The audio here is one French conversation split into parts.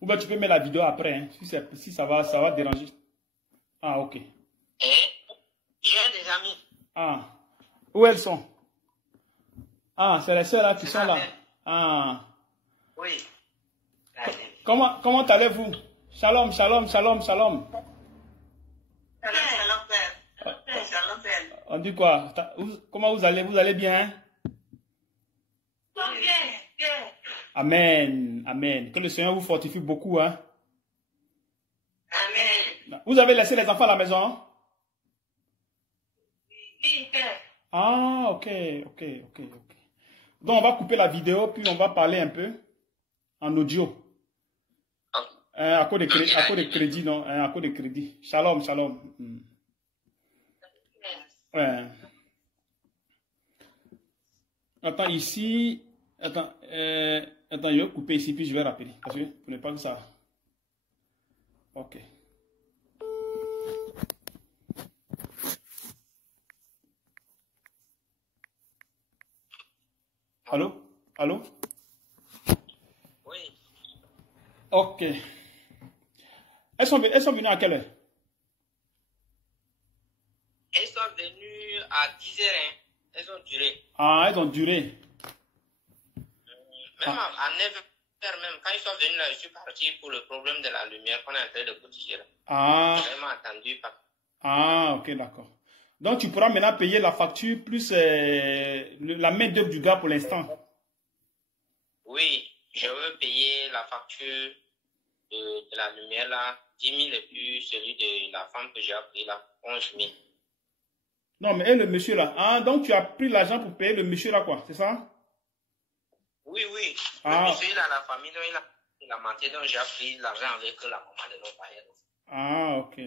Ou bien tu peux mettre la vidéo après, hein, si ça va déranger. Ah, ok. J'ai des amis. Ah, où elles sont? Ah, c'est les sœurs là qui sont là. Ah. Oui. Comment allez-vous? Shalom, shalom, shalom, shalom. Shalom, père. Shalom, père. On dit quoi? Comment vous allez? Vous allez bien? Hein? Bien, bien. Amen, amen. Que le Seigneur vous fortifie beaucoup, hein? Amen. Vous avez laissé les enfants à la maison? Oui, père. Ah, ok. Donc, on va couper la vidéo, puis on va parler un peu en audio. À cause de crédit, non? À cause de crédit. Shalom, shalom. Ouais. Attends, ici. Attends, je vais couper ici, puis je vais rappeler. Parce que pour ne pas que ça. Ok. Allô? Allô? Oui. Ok. Elles sont venues à quelle heure? Elles sont venues à 10h. Hein. Elles ont duré. Ah, elles ont duré. Même à 9h même, quand ils sont venus là, je suis parti pour le problème de la lumière qu'on est en train de protéger là. Ah. J'ai vraiment attendu. Ah, ok, d'accord. Donc, tu pourras maintenant payer la facture plus la main d'œuvre du gars pour l'instant. Oui, je veux payer la facture de la lumière là, 10 000 et puis celui de la femme que j'ai appris là, 11 000. Non, mais et le monsieur là. Ah, donc tu as pris l'argent pour payer le monsieur là, quoi, c'est ça? Oui, oui. Ah. Le monsieur, il a la famille, donc il a menti, donc j'ai pris l'argent avec la maman de nos parents. Ah, ok.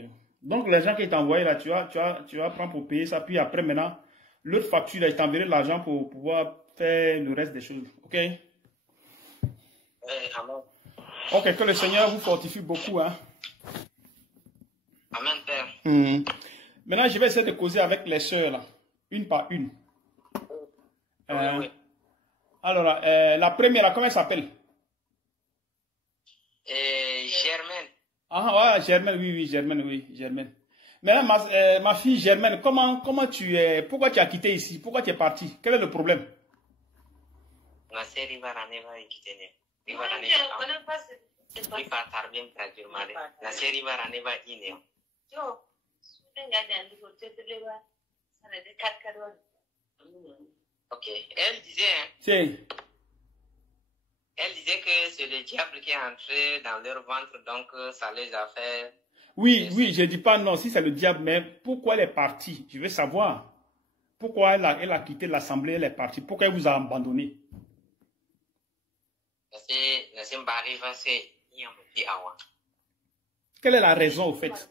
Donc, l'argent qu'il t'a envoyé là, tu vas prendre pour payer ça, puis après, maintenant, l'autre facture, là, il t'enverra l'argent pour pouvoir faire le reste des choses. Ok? Amen. Ok, que le Seigneur vous fortifie beaucoup, hein? Amen, Père. Maintenant, je vais essayer de causer avec les sœurs, là, une par une. Oui. Alors, la première, là, comment elle s'appelle? Germaine. Ah, ouais, Germaine, oui, Germaine, oui, Germaine. Maintenant, ma fille Germaine, comment tu es, pourquoi tu as quitté ici? Pourquoi tu es parti? Quel est le problème? La série va ramener quitter. La série va ramener Ok, elle disait. Elle disait que c'est le diable qui est entré dans leur ventre, donc ça les a fait. Oui, je ne dis pas non, si c'est le diable, mais pourquoi elle est partie? Je veux savoir. Pourquoi elle a quitté l'assemblée, elle est partie? Pourquoi elle vous a abandonné? Quelle est la raison au fait?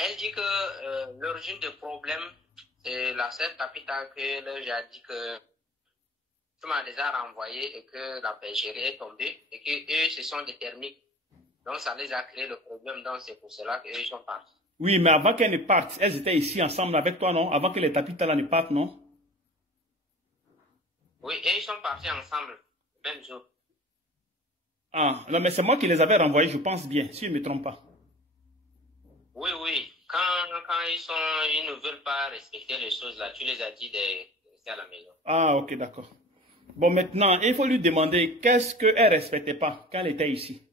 Elle dit que l'origine du problème, c'est la sœur capitale que j'ai dit que tu m'as déjà renvoyé et que la bergerie est tombée et qu'eux se sont déterminés. Donc ça les a créé le problème, donc c'est pour cela qu'eux sont partis. Oui, mais avant qu'elles ne partent, elles étaient ici ensemble avec toi, non? Avant que les tapis-là ne partent, non? Oui, et ils sont partis ensemble, le même jour. Ah, non, mais c'est moi qui les avais renvoyés, je pense bien, si je ne me trompe pas. Oui. Quand ils ne veulent pas respecter les choses là, tu les as dit de rester à la maison. Ah, ok, d'accord. Bon, maintenant, il faut lui demander qu'est-ce qu'elle ne respectait pas quand elle était ici.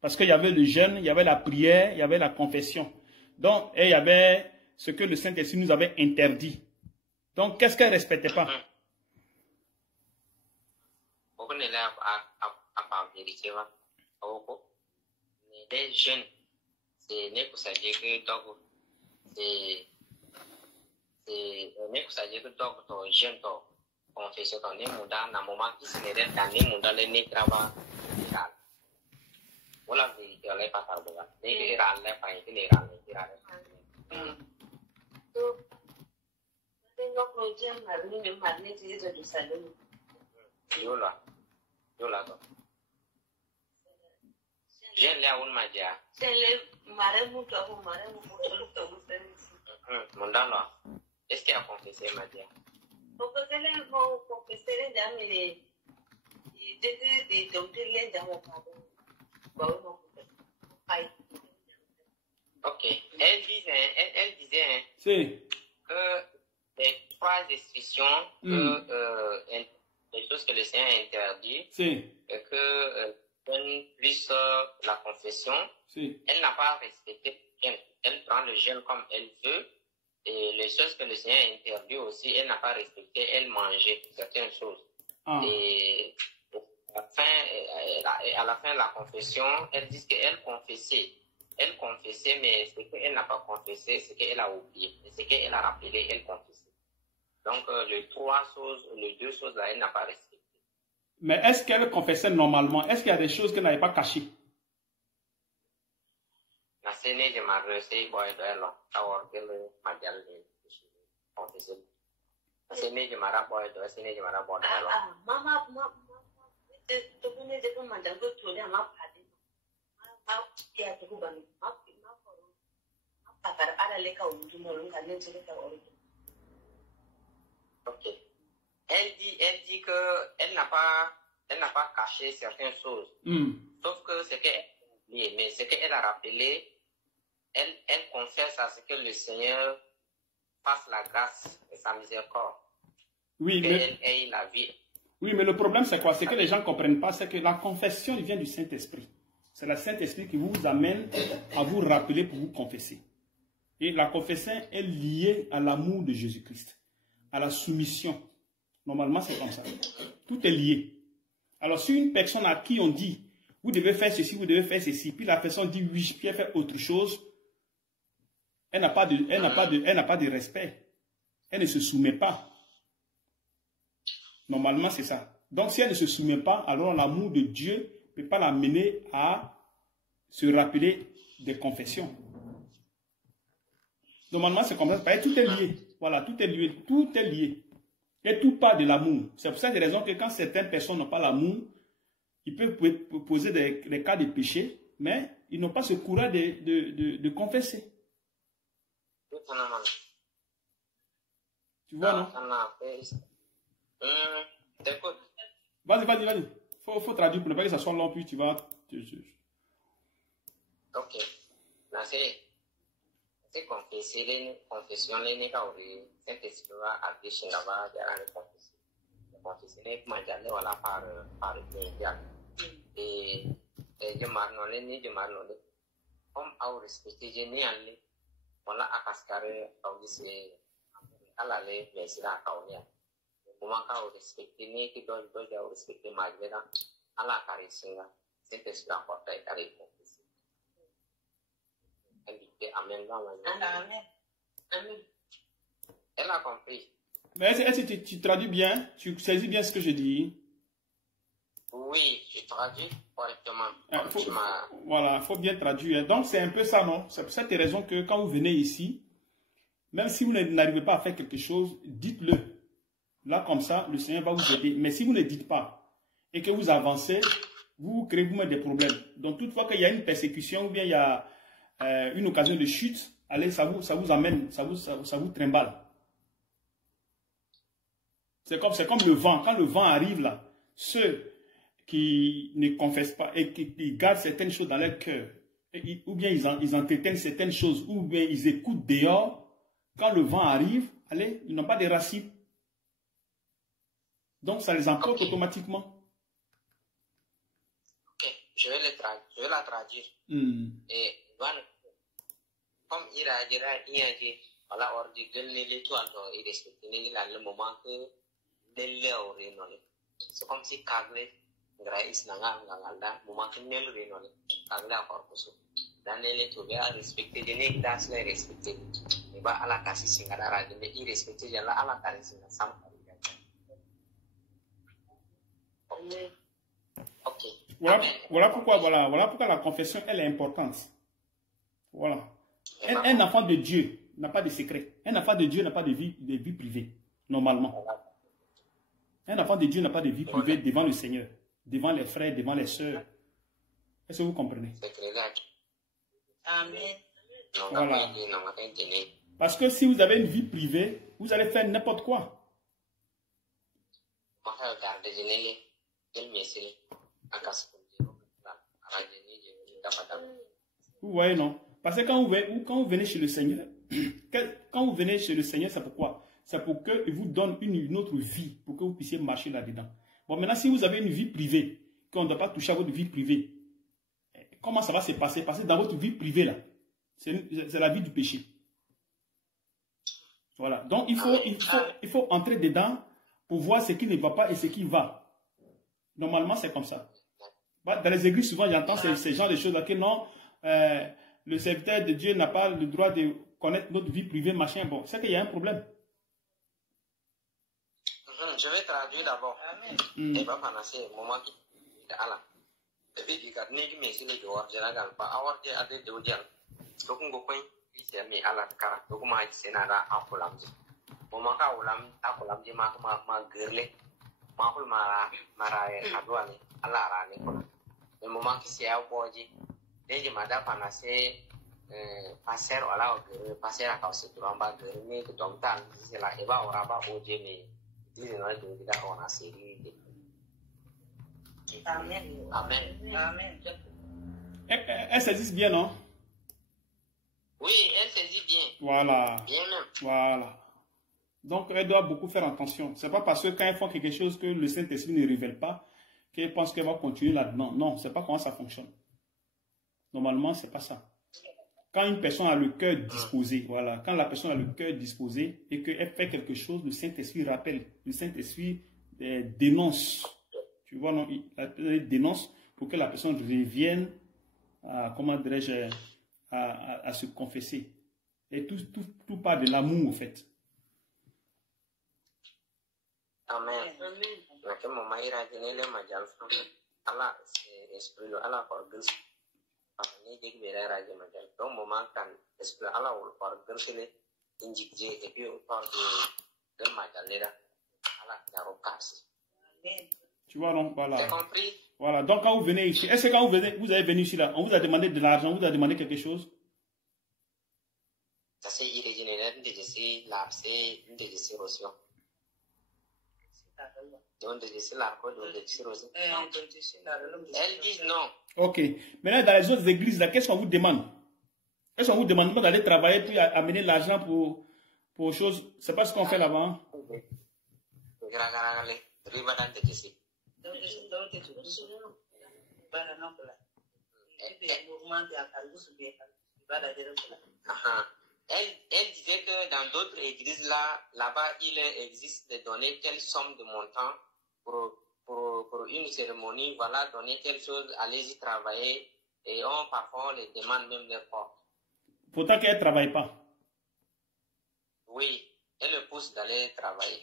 Parce qu'il y avait le jeûne, il y avait la prière, il y avait la confession. Donc, et il y avait ce que le Saint-Esprit nous avait interdit. Donc, qu'est-ce qu'elle ne respectait pas? Les jeunes, c'est ne kusaje que donc c'est ne kusaje que donc to jeune to confession to ne muda na moment qui se ne dans ne muda le ne trava Voilà, il y a les patates de la. Les râles, les pains, les râles, les râles. Yola, yola. J'ai l'air un magia. C'est le maremou, toi, maremou, mon dano. Est-ce qu'il a confessé magia? Pourquoi c'est le mot confessé les dames et des les dames. Ok. Elle disait que les trois descriptions, les choses que le Seigneur a interdit, et que plus la confession, elle n'a pas respecté. Elle prend le jeûne comme elle veut, et les choses que le Seigneur a interdit aussi, elle n'a pas respecté. Elle mangeait certaines choses. Et à la fin de la confession, elle dit qu'elle confessait. Elle confessait, mais ce qu'elle n'a pas confessé, c'est qu'elle a oublié. Et ce qu'elle a rappelé, elle confessait. Donc, les deux choses là, elle n'a pas respecté. Mais est-ce qu'elle confessait normalement? Est-ce qu'il y a des choses qu'elle n'avait pas cachées? La scène de ma recette, boy, de elle, alors qu'elle m'a dit confessé. La scène de ma rapport, de la scène de ma rapport, de elle. Maman, tu connais des commandes de tout le monde. Ok. Elle dit que elle n'a pas caché certaines choses. Sauf que c'est qu'elle a oublié, mais ce qu'elle a rappelé, elle confesse à ce que le Seigneur fasse la grâce et sa miséricorde. Oui, mais elle ait la vie. Oui, mais le problème c'est quoi? C'est que les gens ne comprennent pas, c'est que la confession vient du Saint-Esprit. C'est le Saint-Esprit qui vous amène à vous rappeler pour vous confesser. Et la confession est liée à l'amour de Jésus-Christ, à la soumission. Normalement, c'est comme ça. Tout est lié. Alors, si une personne à qui on dit, vous devez faire ceci, vous devez faire ceci, puis la personne dit oui, puis elle fait autre chose, elle n'a pas de respect. Elle ne se soumet pas. Normalement, c'est ça. Donc, si elle ne se soumet pas, alors l'amour de Dieu ne peut pas l'amener à se rappeler des confessions. Normalement, c'est comme ça. Tout est lié. Voilà, tout est lié. Tout est lié. Et tout part de l'amour. C'est pour cette raison que quand certaines personnes n'ont pas l'amour, ils peuvent poser des cas de péché, mais ils n'ont pas ce courage de confesser. Tu vois, non? Vas-y. Faut traduire pour ne pas que ça soit long, puis tu vas... Ok. Là, c'est confession, les négats, Saint-Esprit a déchiré là-bas, il y a les confessions. Les confessions, les mandiales, voilà, par l'immédiat. Et je m'arnole, comme à respecter, je n'ai allé, on a cascaré, à l'aller, mais c'est là, quand on est. Moment quand on respecte, ni qui doit respecter malgré là, à la caresse, Saint-Esprit a porté à la confession. Amen. Amen. Elle a compris. Mais est-ce que tu traduis bien? Tu saisis bien ce que je dis? Oui, je traduis correctement. Voilà, il faut bien traduire. Donc, c'est un peu ça, non? C'est pour cette raison que quand vous venez ici, même si vous n'arrivez pas à faire quelque chose, dites-le. Là, comme ça, le Seigneur va vous aider. Mais si vous ne dites pas et que vous avancez, vous créez vous-même des problèmes. Donc, toutefois qu'il y a une persécution ou bien il y a une occasion de chute, allez, ça vous amène, ça vous trimballe. C'est comme le vent. Quand le vent arrive là, ceux qui ne confessent pas et qui gardent certaines choses dans leur cœur, ou bien ils entretiennent certaines choses, ou bien ils écoutent dehors, quand le vent arrive, allez, ils n'ont pas de racines. Donc, ça les emporte automatiquement. Ok, je vais la traduire. Et comme il a dit, voilà, on dit que l'étoile, il respecte le moment que c'est comme si Kagle, Grace Nanga, le moment que Nel Renole, Kagle a corpus. Dans les tours, à respecter les nègres, dans les respecter. Il va à la casse, Singara, mais il respecte à la caresse, Ok. Voilà pourquoi la confession, elle est importante. Voilà. Un enfant de Dieu n'a pas de secret. Un enfant de Dieu n'a pas de vie privée, normalement. Un enfant de Dieu n'a pas de vie privée devant le Seigneur, devant les frères, devant les sœurs. Est-ce que vous comprenez? Amen. Voilà. Parce que si vous avez une vie privée, vous allez faire n'importe quoi. Vous voyez, non? Parce que quand vous venez chez le Seigneur, c'est pourquoi? C'est pour qu'il vous donne une autre vie, pour que vous puissiez marcher là-dedans. Bon, maintenant, si vous avez une vie privée, qu'on ne doit pas toucher à votre vie privée, comment ça va se passer? Parce que dans votre vie privée, là, c'est la vie du péché. Voilà. Donc, il faut entrer dedans pour voir ce qui ne va pas et ce qui va. Normalement, c'est comme ça. Dans les églises, souvent, j'entends ces genres de choses-là que non, le serviteur de Dieu n'a pas le droit de connaître notre vie privée, machin. Bon, c'est qu'il y a un problème. Je vais traduire d'abord. Et pas penser au moment qui est à la. Depuis que je suis venu ici, je vais pas avoir des douleurs. Donc, on va dire que à la cara. Donc, on va dire que nada à Polam. Moment à Polam, ma gueule, mara adouane, à la rane. Le moment qui s'est à Boji, les demandeurs penser passer à la passer à cause de l'amba de mais que donc tant c'est la eva ou rabat au génie. Amen. Amen. Amen. Elle saisit bien, non? Oui, elle saisit bien. Voilà. Bien même. Voilà. Donc, elle doit beaucoup faire attention. C'est pas parce que quand elle fait quelque chose que le Saint-Esprit ne révèle pas qu'elle pense qu'elle va continuer là-dedans. Non, c'est pas comment ça fonctionne. Normalement, c'est pas ça. Quand une personne a le cœur disposé, voilà, quand la personne a le cœur disposé et qu'elle fait quelque chose, le Saint-Esprit rappelle, le Saint-Esprit dénonce, tu vois, non, il dénonce pour que la personne revienne à, comment dirais-je, à se confesser. Et tout part de l'amour, en fait. Amen. Tu vois, donc voilà. T'as compris? Voilà, donc quand vous venez ici, est-ce que quand vous avez venu ici là, on vous a demandé de l'argent, on vous a demandé quelque chose? Ça c'est irrégulier, elle dit non. Ok. Maintenant, dans les autres églises, là, qu'est-ce qu'on vous demande? Est-ce qu'on vous demande pas d'aller travailler pour amener l'argent pour choses? C'est pas ce qu'on fait là-bas. Elle disait que dans d'autres églises là-bas, il existe de donner telle somme de montant pour une cérémonie, voilà, donner quelque chose, allez-y travailler, et parfois on les demande même les portes. Pourtant qu'elle ne travaille pas. Oui, elle le pousse d'aller travailler.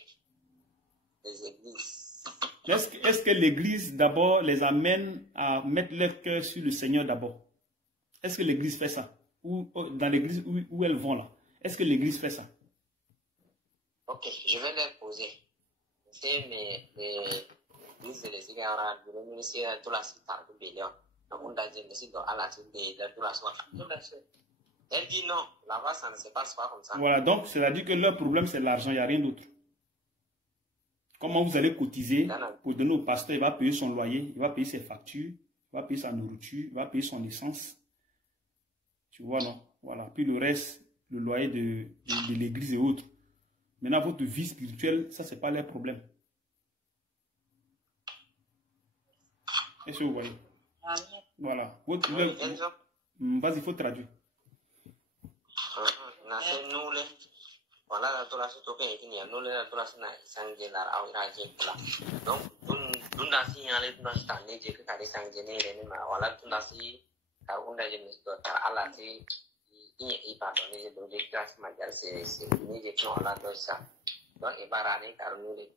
Les églises. Est-ce que l'église d'abord les amène à mettre leur cœur sur le Seigneur d'abord? Est-ce que l'église fait ça? Ou dans l'église où elles vont là? Est-ce que l'église fait ça? Ok, je vais leur poser. C'est mes les cigares, le ministère de la cité de Bélion. Elle dit non, là-bas ça ne se passe pas comme ça. Voilà, donc c'est-à-dire que leur problème c'est l'argent, il n'y a rien d'autre. Comment vous allez cotiser pour donner au pasteur, il va payer son loyer, il va payer ses factures, il va payer sa nourriture, il va payer son essence. Tu vois, non? Voilà. Puis le reste, le loyer de l'église et autres. Maintenant, votre vie spirituelle, ça, c'est pas leur problème. Est-ce que vous voyez? Voilà. Vas-y, il faut traduire. Voilà, tout là, c'est tout bien, il y a nous là, tout là, c'est na sangue là, à Iraq là. Donc, tout n'a si y a les tout n'a pas né, j'ai que quand les sangue né, les mêmes, voilà, tout n'a si, car on a jamais dit à la si, il pardonne, j'ai donné grâce majeure, c'est né, j'ai non là dans ça. Donc, il va ramener car nous les.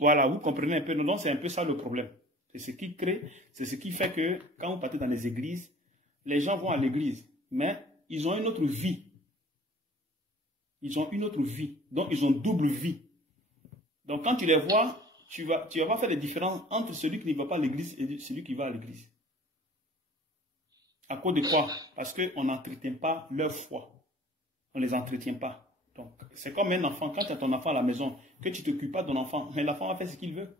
Voilà, vous comprenez un peu. Donc, c'est un peu ça le problème. C'est ce qui crée, c'est ce qui fait que quand vous partez dans les églises, les gens vont à l'église, mais ils ont une autre vie. Ils ont une autre vie. Donc, ils ont double vie. Donc, quand tu les vois, tu vas pas faire la différence entre celui qui ne va pas à l'église et celui qui va à l'église. À cause de quoi? Parce qu'on n'entretient pas leur foi. On ne les entretient pas. Donc, c'est comme un enfant. Quand tu as ton enfant à la maison, que tu ne t'occupes pas de ton enfant, mais l'enfant va faire ce qu'il veut.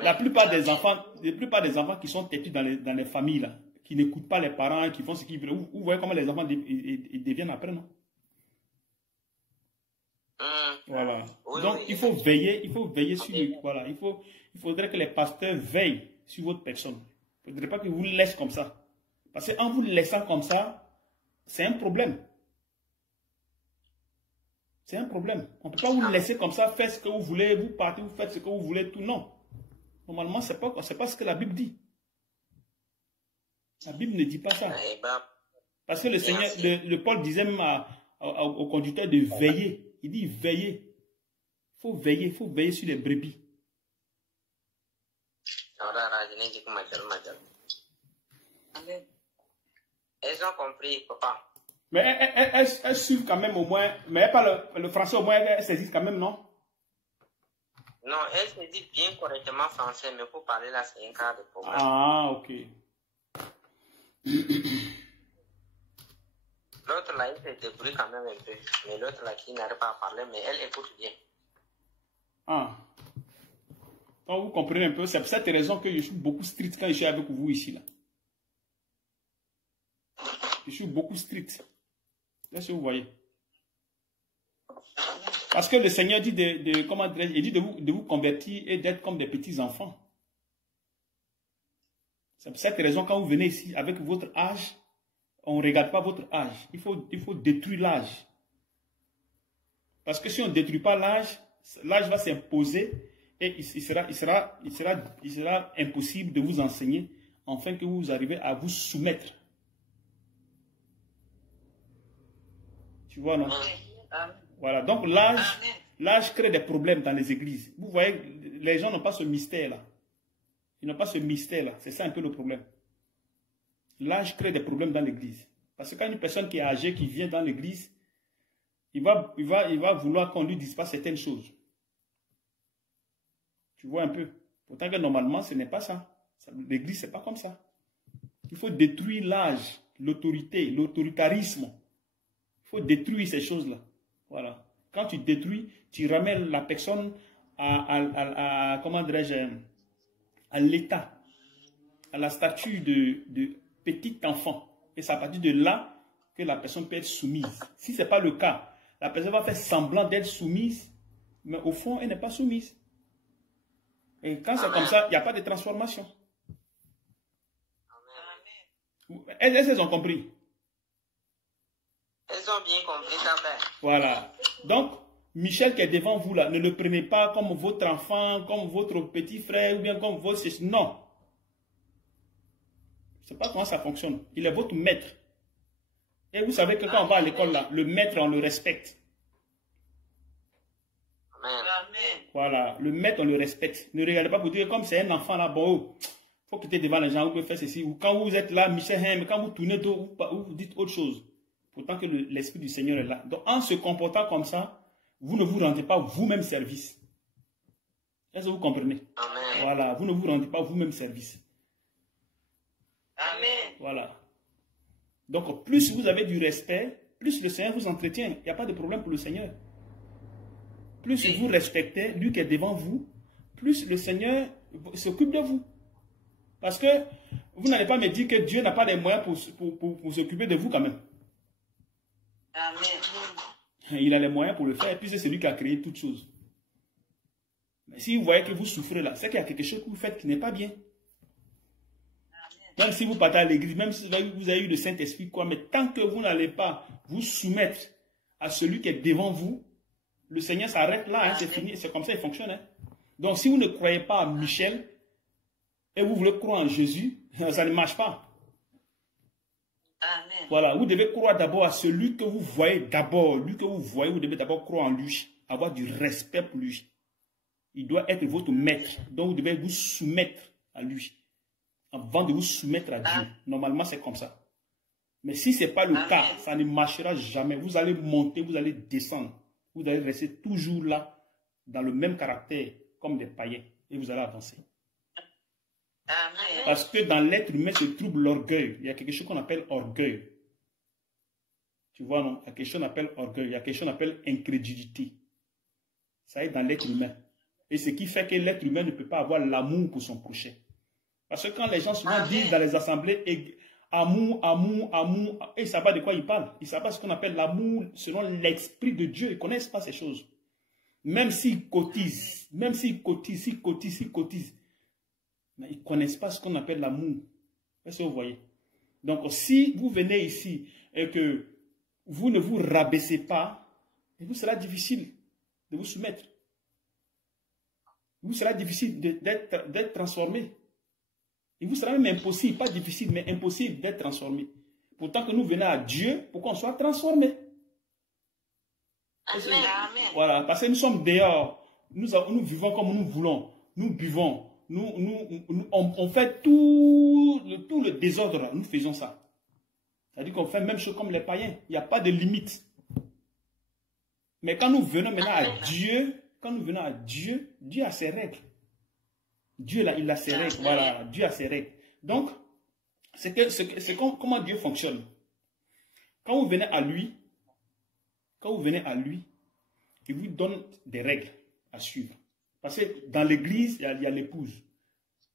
La plupart des enfants qui sont têtus dans les familles, là, qui n'écoutent pas les parents, qui font ce qu'ils veulent, vous voyez comment les enfants deviennent après, non? Voilà. Donc, il faut veiller sur... Voilà, il faudrait que les pasteurs veillent sur votre personne. Il ne faudrait pas qu'ils vous laissent comme ça. Parce qu'en vous laissant comme ça, c'est un problème. C'est un problème. On ne peut pas vous laisser comme ça, faire ce que vous voulez, vous partez, vous faites ce que vous voulez, tout. Non. Normalement, ce n'est pas ce que la Bible dit. La Bible ne dit pas ça. Parce que le Seigneur, le Paul disait même au conducteur de veiller. Il dit veiller. Il faut veiller sur les brebis. Elles ont compris, papa. Mais elles suivent quand même au moins, mais pas le français au moins, elles saisissent quand même, non? Non, elles saisissent bien correctement français, mais pour parler là, c'est un cas de problème. Ah, ok. L'autre là, il fait des bruits quand même un peu, mais l'autre là qui n'arrive pas à parler, mais elle écoute bien. Ah. Donc vous comprenez un peu, c'est pour cette raison que je suis beaucoup strict quand je suis avec vous ici, là. Je suis beaucoup strict. Est-ce que vous voyez? Parce que le Seigneur dit il dit de vous convertir et d'être comme des petits enfants. C'est pour cette raison, quand vous venez ici avec votre âge, on ne regarde pas votre âge. Il faut détruire l'âge. Parce que si on ne détruit pas l'âge, l'âge va s'imposer et il sera impossible de vous enseigner afin que vous arrivez à vous soumettre. Tu vois, non? Voilà, donc l'âge crée des problèmes dans les églises. Vous voyez, les gens n'ont pas ce mystère-là. Ils n'ont pas ce mystère-là. C'est ça un peu le problème. L'âge crée des problèmes dans l'église. Parce que quand une personne qui est âgée, qui vient dans l'église, il va vouloir qu'on lui dise pas certaines choses. Tu vois un peu. Pourtant que normalement, ce n'est pas ça. L'église, ce n'est pas comme ça. Il faut détruire l'âge, l'autorité, l'autoritarisme. Il faut détruire ces choses-là. Voilà. Quand tu détruis, tu ramènes la personne comment dirais-je, à l'état, à la statue de petit enfant. Et c'est à partir de là que la personne peut être soumise. Si ce n'est pas le cas, la personne va faire semblant d'être soumise, mais au fond, elle n'est pas soumise. Et quand c'est comme ça, il n'y a pas de transformation. Elles ont compris. Elles ont bien compris ça. Voilà. Donc, Michel qui est devant vous là, ne le prenez pas comme votre enfant, comme votre petit frère ou bien comme votre... Non. Je ne sais pas comment ça fonctionne. Il est votre maître. Et vous savez que quand on va à l'école là, le maître, on le respecte. Amen. Voilà. Le maître, on le respecte. Ne regardez pas pour dire comme c'est un enfant là, bon, il faut quitter devant les gens, vous pouvez faire ceci. Ou quand vous êtes là, Michel, quand vous tournez, vous dites autre chose. Pourtant que l'Esprit du Seigneur est là. Donc, en se comportant comme ça, vous ne vous rendez pas vous-même service. Est-ce que vous comprenez? Amen. Voilà. Vous ne vous rendez pas vous-même service. Amen. Voilà. Donc, plus vous avez du respect, plus le Seigneur vous entretient. Il n'y a pas de problème pour le Seigneur. Plus vous respectez, lui qui est devant vous, plus le Seigneur s'occupe de vous. Parce que vous n'allez pas me dire que Dieu n'a pas les moyens pour s'occuper de vous quand même. Amen. Il a les moyens pour le faire, puis c'est celui qui a créé toutes choses. Mais si vous voyez que vous souffrez là, c'est qu'il y a quelque chose que vous faites qui n'est pas bien. Même si vous partez à l'église, même si vous avez eu le Saint-Esprit, quoi, mais tant que vous n'allez pas vous soumettre à celui qui est devant vous, le Seigneur s'arrête là, hein, c'est fini, c'est comme ça il fonctionne. Hein. Donc si vous ne croyez pas à Michel, et vous voulez croire en Jésus, ça ne marche pas. Amen. Voilà, vous devez croire d'abord à celui que vous voyez d'abord. Lui que vous voyez, vous devez d'abord croire en lui. avoir du respect pour lui. Il doit être votre maître. Donc, vous devez vous soumettre à lui avant de vous soumettre à Dieu. Normalement, c'est comme ça. Mais si ce n'est pas le cas, ça ne marchera jamais. Vous allez monter, vous allez descendre. Vous allez rester toujours là, dans le même caractère, comme des païens. Et vous allez avancer. Parce que dans l'être humain se trouve l'orgueil. Il y a quelque chose qu'on appelle orgueil. Tu vois, non? Il y a quelque chose qu'on appelle orgueil. Il y a quelque chose qu'on appelle incrédulité. Ça est dans l'être humain. Et ce qui fait que l'être humain ne peut pas avoir l'amour pour son prochain. Parce que quand les gens souvent disent dans les assemblées amour, amour, amour, ils ne savent pas de quoi ils parlent. Ils ne savent pas ce qu'on appelle l'amour selon l'esprit de Dieu. Ils ne connaissent pas ces choses. Même s'ils cotisent, mais ils ne connaissent pas ce qu'on appelle l'amour. Est-ce que vous voyez? Donc, si vous venez ici et que vous ne vous rabaissez pas, il vous sera difficile de vous soumettre. Il vous sera difficile d'être transformé. Il vous sera même impossible, pas difficile, mais impossible d'être transformé. Pourtant que nous venons à Dieu pour qu'on soit transformé. Amen. Voilà, parce que nous sommes dehors. Nous vivons comme nous voulons. Nous buvons. On fait tout le désordre. Nous faisons ça. C'est-à-dire qu'on fait la même chose comme les païens. Il n'y a pas de limite. Mais quand nous venons maintenant à Dieu, Dieu a ses règles. Dieu, là, il a ses règles. Voilà, Dieu a ses règles. Donc, comment Dieu fonctionne. Quand vous venez à lui, il vous donne des règles à suivre. Parce que dans l'église, il y a l'épouse.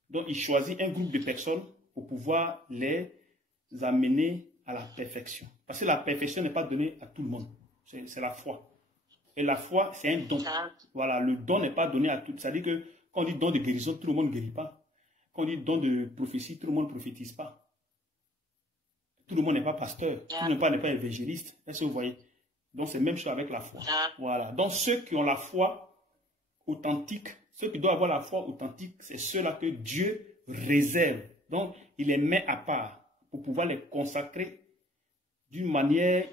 Donc, il choisit un groupe de personnes pour pouvoir les amener à la perfection. Parce que la perfection n'est pas donnée à tout le monde. C'est la foi. Et la foi, c'est un don. Voilà, le don n'est pas donné à tout. C'est-à-dire que quand on dit don de guérison, tout le monde ne guérit pas. Quand on dit don de prophétie, tout le monde ne prophétise pas. Tout le monde n'est pas pasteur. Tout le monde n'est pas évangéliste. Est-ce que vous voyez? Donc, c'est la même chose avec la foi. Voilà. Donc, ceux qui ont la foi authentique, ceux qui doivent avoir la foi authentique, c'est ceux-là que Dieu réserve. Donc, il les met à part pour pouvoir les consacrer d'une manière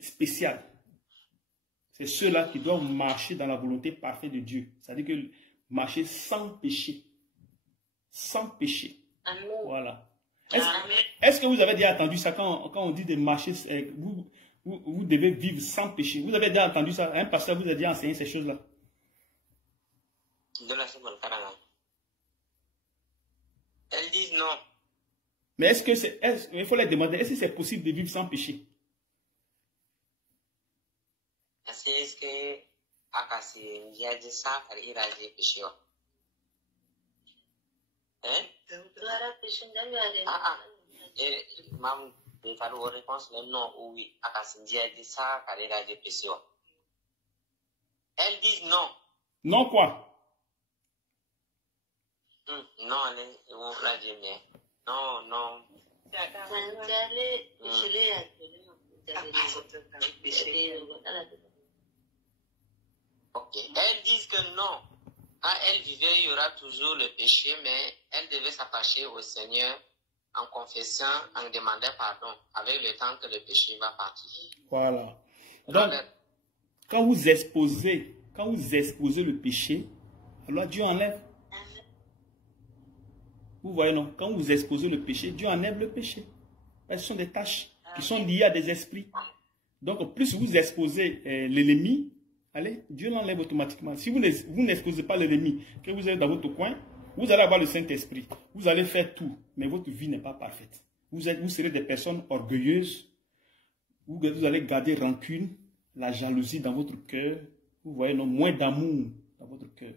spéciale. C'est ceux-là qui doivent marcher dans la volonté parfaite de Dieu. C'est-à-dire que marcher sans péché. Sans péché. Amen. Voilà. Est-ce que vous avez déjà entendu ça quand on dit de marcher, vous devez vivre sans péché? Vous avez déjà entendu ça? Un pasteur vous a déjà enseigné ces choses-là? Elles disent non. Mais il faut les demander, est-ce que c'est possible de vivre sans péché? Est-ce que akasi njaji sa kari iraje péché? Hein? Et mam de faire une réponse le non ou oui akasi njaji sa kari iraje péché. Elles disent non. Non quoi? Non, ils vont plager mais non. Ok. Elles disent que non. Quand elles vivaient, il y aura toujours le péché, mais elles devaient s'attacher au Seigneur en confessant, en demandant pardon, avec le temps que le péché va partir. Voilà. Donc, quand vous exposez le péché, alors Dieu enlève. Vous voyez, non? Quand vous exposez le péché, Dieu enlève le péché. Ce sont des tâches qui sont liées à des esprits. Donc, plus vous exposez l'ennemi, allez, Dieu l'enlève automatiquement. Si vous n'exposez pas l'ennemi, que vous êtes dans votre coin, vous allez avoir le Saint-Esprit. Vous allez faire tout, mais votre vie n'est pas parfaite. Vous serez des personnes orgueilleuses. Vous allez garder rancune, la jalousie dans votre cœur. Vous voyez, non, moins d'amour dans votre cœur.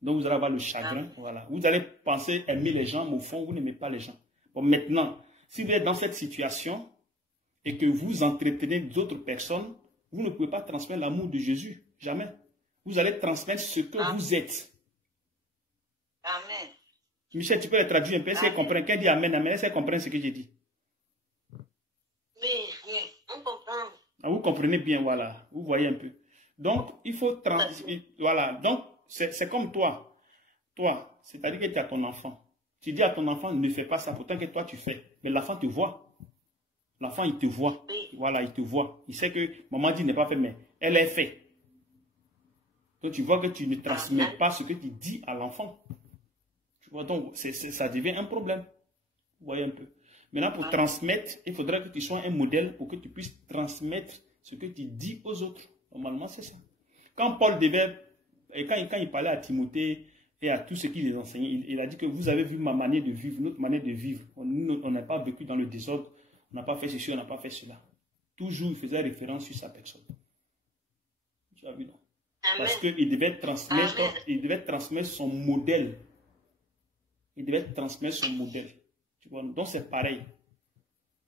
Donc, vous allez avoir le chagrin. Voilà. Vous allez penser aimer les gens, mais au fond, vous n'aimez pas les gens. Bon, maintenant, si vous êtes dans cette situation et que vous entretenez d'autres personnes, vous ne pouvez pas transmettre l'amour de Jésus. Jamais. Vous allez transmettre ce que vous êtes. Amen. Michel, tu peux le traduire un peu. Est-ce qu'elle comprend? Qu'elle dit Amen, Amen. Est-ce qu'elle comprend ce que j'ai dit? Oui, on comprend. Ah, vous comprenez bien, voilà. Vous voyez un peu. Donc, il faut... Voilà. Donc, c'est comme toi. Toi, c'est-à-dire que tu as ton enfant. Tu dis à ton enfant, ne fais pas ça, pourtant que toi tu fais. Mais l'enfant te voit. L'enfant, il te voit. Oui. Voilà, il te voit. Il sait que maman dit ne pas faire, mais elle est fait. Donc, tu vois que tu ne transmets pas ce que tu dis à l'enfant. Tu vois, donc, ça devient un problème. Vous voyez un peu. Maintenant, pour transmettre, il faudra que tu sois un modèle pour que tu puisses transmettre ce que tu dis aux autres. Normalement, c'est ça. Quand Paul devait, et quand il parlait à Timothée et à tous ceux qui les enseignaient, il a dit que vous avez vu ma manière de vivre, notre manière de vivre. On n'a pas vécu dans le désordre, on n'a pas fait ceci, on n'a pas fait cela. Toujours, il faisait référence sur sa personne. Tu as vu, non? Parce qu'il devait transmettre son modèle. Il devait transmettre son modèle. Tu vois? Donc c'est pareil.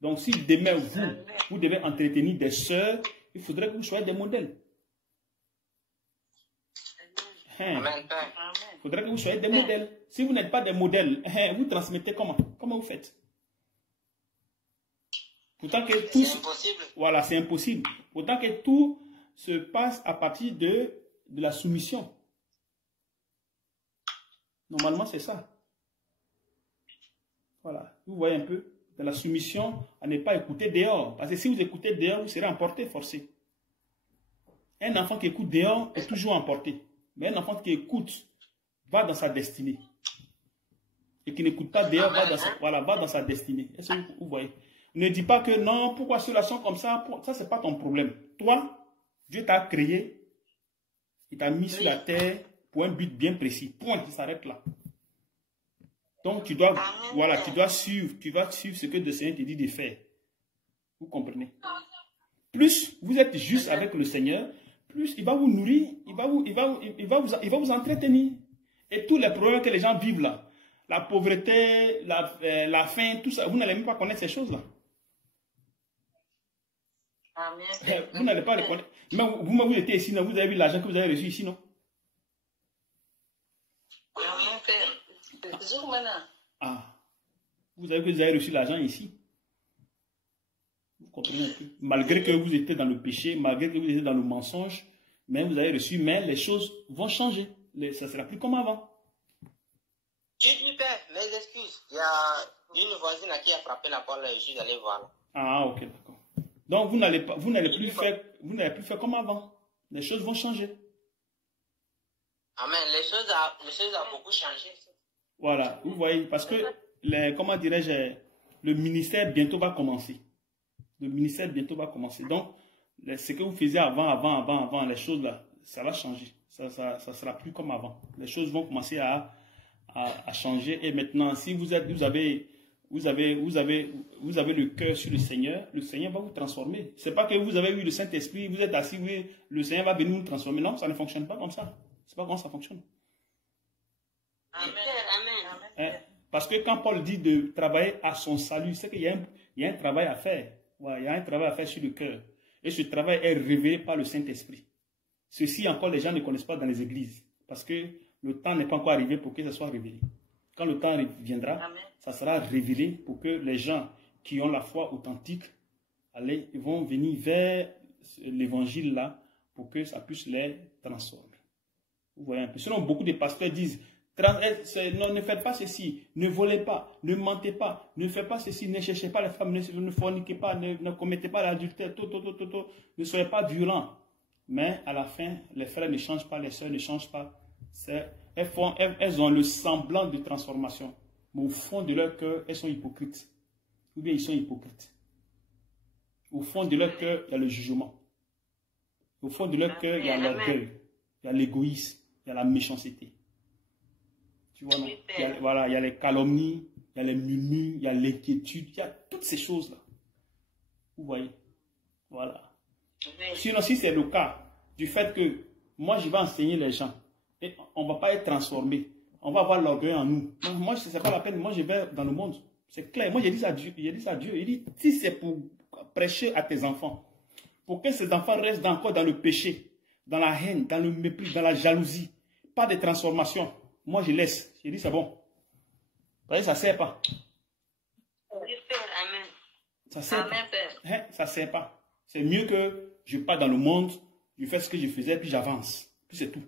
Donc si demain vous devez entretenir des sœurs, il faudrait que vous soyez des modèles. Il faudrait que vous soyez des modèles. Si vous n'êtes pas des modèles, vous transmettez comment? Comment vous faites? Pourtant que tout, c'est impossible. Voilà, c'est impossible. Pourtant que tout se passe à partir de la soumission. Normalement, c'est ça. Voilà, vous voyez un peu, dans la soumission, à ne pas écouter dehors. Parce que si vous écoutez dehors, vous serez emporté, forcé. Un enfant qui écoute dehors est toujours emporté. Mais un enfant qui écoute va dans sa destinée. Et qui n'écoute pas dehors va dans sa destinée. Est-ce que vous voyez? Ne dis pas que non, pourquoi ceux-là sont comme ça? Ça, ce n'est pas ton problème. Toi, Dieu t'a créé, il t'a mis sur la terre pour un but bien précis. Point, il s'arrête là. Donc, tu dois, tu dois suivre, ce que le Seigneur te dit de faire. Vous comprenez? Plus vous êtes juste avec le Seigneur, plus il va vous nourrir, il va vous entretenir. Et tous les problèmes que les gens vivent là, la pauvreté, la faim, tout ça, vous n'allez même pas connaître ces choses-là. Vous n'allez pas les connaître. Vous étiez ici, non? Vous avez vu l'argent que vous avez reçu ici, non? Ah, vous avez reçu l'argent ici. Vous comprenez un peu? Malgré que vous étiez dans le péché, malgré que vous étiez dans le mensonge, mais vous avez reçu, mais les choses vont changer. Ça ne sera plus comme avant. Père, mes excuses. Il y a une voisine à qui a frappé la porte, je suis allé voir. Ah, ok, d'accord. Donc vous n'allez plus faire comme avant. Les choses vont changer. Amen. Les choses ont beaucoup changé. Voilà, vous voyez, parce que, comment dirais-je, le ministère bientôt va commencer. Le ministère bientôt va commencer. Donc, ce que vous faisiez avant, les choses là, ça va changer. Ça sera plus comme avant. Les choses vont commencer à changer. Et maintenant, si vous avez le cœur sur le Seigneur va vous transformer. Ce n'est pas que vous avez eu le Saint-Esprit, vous êtes assis, oui, le Seigneur va venir nous transformer. Non, ça ne fonctionne pas comme ça. C'est pas comment ça fonctionne. Amen. Parce que quand Paul dit de travailler à son salut, c'est qu'il y a un travail à faire. Ouais, il y a un travail à faire sur le cœur. Et ce travail est révélé par le Saint-Esprit. Ceci encore, les gens ne connaissent pas dans les églises. Parce que le temps n'est pas encore arrivé pour que ça soit révélé. Quand le temps viendra, ça sera révélé pour que les gens qui ont la foi authentique vont venir vers l'évangile là pour que ça puisse les transformer. Vous voyez un peu. Sinon, beaucoup de pasteurs disent non, ne faites pas ceci, ne volez pas, ne mentez pas, ne faites pas ceci, ne cherchez pas les femmes, ne forniquez pas, ne commettez pas l'adultère, ne soyez pas violents. Mais à la fin, les frères ne changent pas, les sœurs ne changent pas. Elles ont le semblant de transformation. Mais au fond de leur cœur, elles sont hypocrites. Ou bien ils sont hypocrites. Au fond de leur cœur, il y a le jugement. Au fond de leur cœur, il y a l'orgueil, il y a l'égoïsme, il y a la méchanceté. Tu vois, non? Il y a les calomnies, il y a les murmures, il y a l'inquiétude, il y a toutes ces choses-là. Vous voyez? Voilà. Sinon, si c'est le cas du fait que moi, je vais enseigner les gens et on ne va pas être transformé, on va avoir l'orgueil en nous. Moi, ce n'est pas la peine, moi, je vais dans le monde. C'est clair. Moi, j'ai dit ça à Dieu. Il dit, si c'est pour prêcher à tes enfants, pour que ces enfants restent encore dans le péché, dans la haine, dans le mépris, dans la jalousie, pas de transformation, moi, je laisse. J'ai dit, c'est bon. Vous voyez, ça ne sert pas. Ça ne sert pas. Ça ne sert pas. C'est mieux que je pars dans le monde, je fais ce que je faisais, puis j'avance. Puis c'est tout.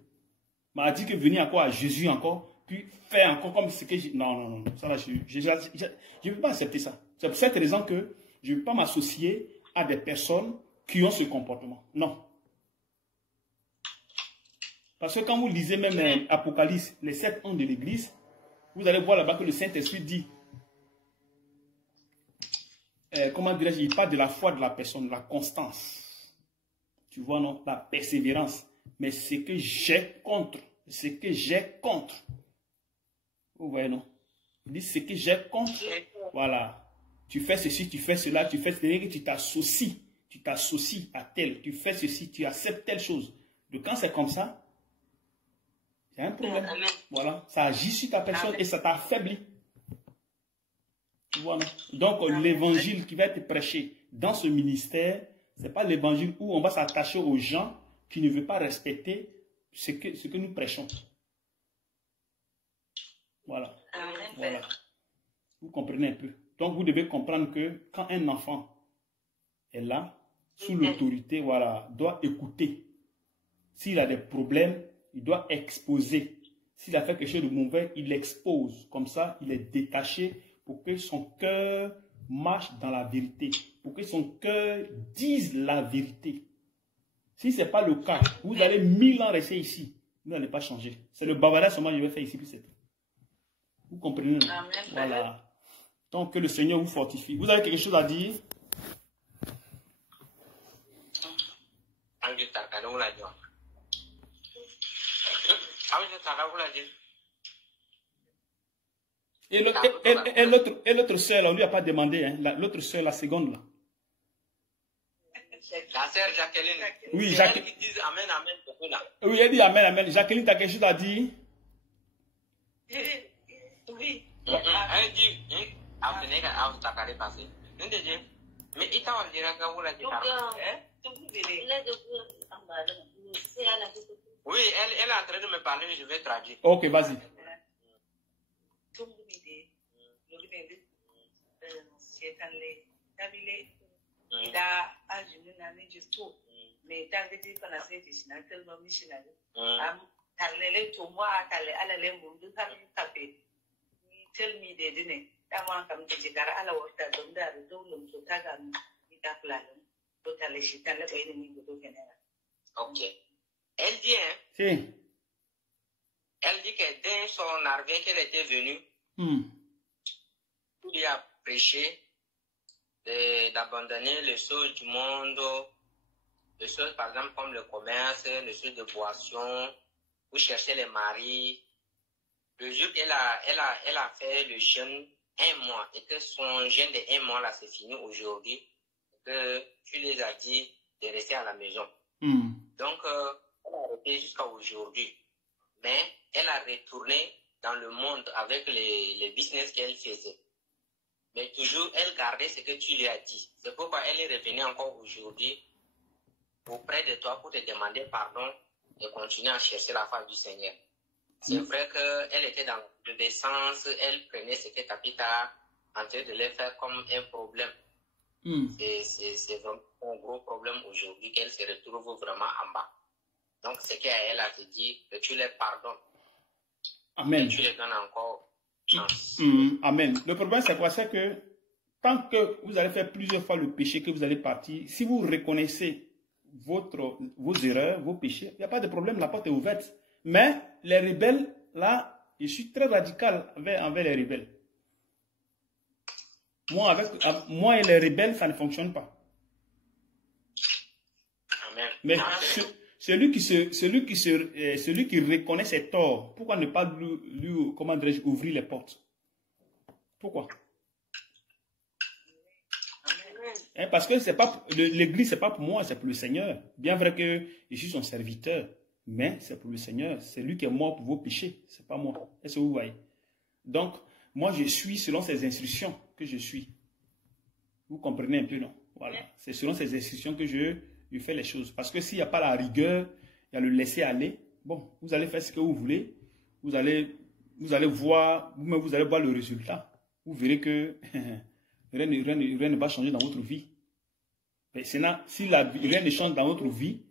On m'a dit que venir encore à Jésus encore, puis faire encore comme ce que j'ai... Non. Ça, là, je ne peux pas accepter ça. C'est pour cette raison que je ne veux pas m'associer à des personnes qui ont ce comportement. Non. Parce que quand vous lisez même Apocalypse, les 7 ans de l'Église, vous allez voir là-bas que le Saint-Esprit dit, comment dirais-je, il parle de la foi de la personne, de la constance. Tu vois, non? La persévérance. Mais ce que j'ai contre, ce que j'ai contre. Vous voyez, non? Il dit ce que j'ai contre, voilà. Tu fais ceci, tu fais cela, tu fais cela, que tu t'associes à tel, tu fais ceci, tu acceptes telle chose. Donc quand c'est comme ça, il y a un problème. Amen. Voilà, ça agit sur ta personne et ça t'affaiblit. Tu vois, non? Donc l'évangile qui va être prêché dans ce ministère, ce n'est pas l'évangile où on va s'attacher aux gens qui ne veulent pas respecter ce que nous prêchons. Voilà. Amen. Voilà. Vous comprenez un peu. Donc, vous devez comprendre que quand un enfant est là, sous l'autorité, voilà, doit écouter. S'il a des problèmes, il doit exposer. S'il a fait quelque chose de mauvais, il expose. Comme ça, il est détaché pour que son cœur marche dans la vérité. Pour que son cœur dise la vérité. Si ce n'est pas le cas, vous allez 1000 ans rester ici. Vous n'allez pas changer. C'est le bavardage seulement que je vais faire ici. Vous comprenez? Amen. Voilà. Donc, que le Seigneur vous fortifie. Vous avez quelque chose à dire? Et l'autre soeur, on ne lui a pas demandé. Hein, l'autre soeur, la seconde, là. La sœur Jacqueline. Oui, Jacqueline. Qui dit Amen, Amen, beaucoup là. Oui, elle dit Amen, Amen. Jacqueline, tu as quelque chose à dire? Oui. Elle dit, mais il t'a dit que vous l'avez dit. Oui, elle est en train de me parler, je vais traduire. Ok, vas-y. Ok. Elle dit, hein? Si. Elle dit que dès son arrivée qu'elle était venue, il lui a prêché d'abandonner les choses du monde, les choses par exemple comme le commerce, les choses de boisson, pour chercher les maris. Le jour qu'elle a fait le jeûne 1 mois et que son jeûne de 1 mois là c'est fini aujourd'hui, que tu les as dit de rester à la maison. Donc, elle a arrêté jusqu'à aujourd'hui. Mais elle a retourné dans le monde avec les business qu'elle faisait. Mais toujours, elle gardait ce que tu lui as dit. C'est pourquoi elle est revenue encore aujourd'hui auprès de toi pour te demander pardon et continuer à chercher la face du Seigneur. C'est vrai qu'elle était dans l'obéissance, elle prenait ce que Tapita en train de les faire comme un problème. C'est vraiment un gros problème aujourd'hui qu'elle se retrouve vraiment en bas. Donc, c'est qu'elle a dit que tu les pardonnes. Amen. Et tu les donnes encore chance. Amen. Le problème, c'est quoi? C'est que tant que vous allez faire plusieurs fois le péché que vous allez partir, si vous reconnaissez vos erreurs, vos péchés, il n'y a pas de problème, la porte est ouverte. Mais les rebelles, là, je suis très radical envers les rebelles. Moi et les rebelles, ça ne fonctionne pas. Amen. Mais celui qui reconnaît ses torts, pourquoi ne pas lui comment dirais-je, ouvrir les portes? Pourquoi? Hein, parce que l'église, c'est pas pour moi, c'est pour le Seigneur. Bien vrai que je suis son serviteur, mais c'est pour le Seigneur. C'est lui qui est mort pour vos péchés, c'est pas moi. Est-ce que vous voyez? Donc, moi, je suis selon ses instructions que je suis. Vous comprenez un peu, non? Voilà. C'est selon ses instructions que je fais les choses. Parce que s'il n'y a pas la rigueur, il y a le laisser aller, bon, vous allez faire ce que vous voulez. Vous allez voir, vous-même, vous allez voir le résultat. Vous verrez que rien ne va changer dans votre vie. Mais sinon, si rien ne change dans votre vie,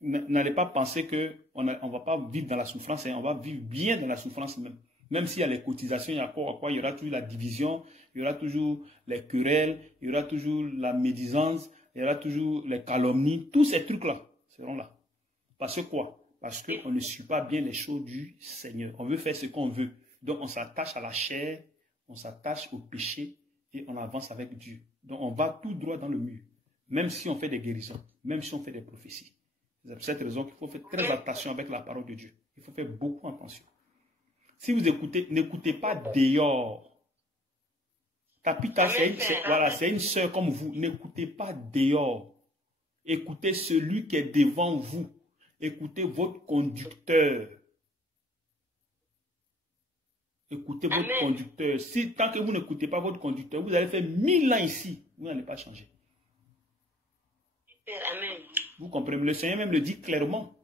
n'allez pas penser qu'on ne va pas vivre dans la souffrance, hein, on va vivre bien dans la souffrance même. Même s'il y a les cotisations, il y a quoi, il y aura toujours la division, il y aura toujours les querelles, il y aura toujours la médisance, il y aura toujours les calomnies. Tous ces trucs-là seront là. Parce que quoi? Parce qu'on ne suit pas bien les choses du Seigneur. On veut faire ce qu'on veut. Donc on s'attache à la chair, on s'attache au péché et on avance avec Dieu. Donc on va tout droit dans le mur. Même si on fait des guérisons, même si on fait des prophéties. C'est pour cette raison qu'il faut faire très attention avec la parole de Dieu. Il faut faire beaucoup attention. Si vous écoutez, n'écoutez pas dehors. Tapita, c'est une sœur comme vous. N'écoutez pas dehors. Écoutez celui qui est devant vous. Écoutez votre conducteur. Écoutez votre conducteur. Si tant que vous n'écoutez pas votre conducteur, vous allez faire 1000 ans ici. Vous n'allez pas changer. Amen. Vous comprenez? Le Seigneur même le dit clairement.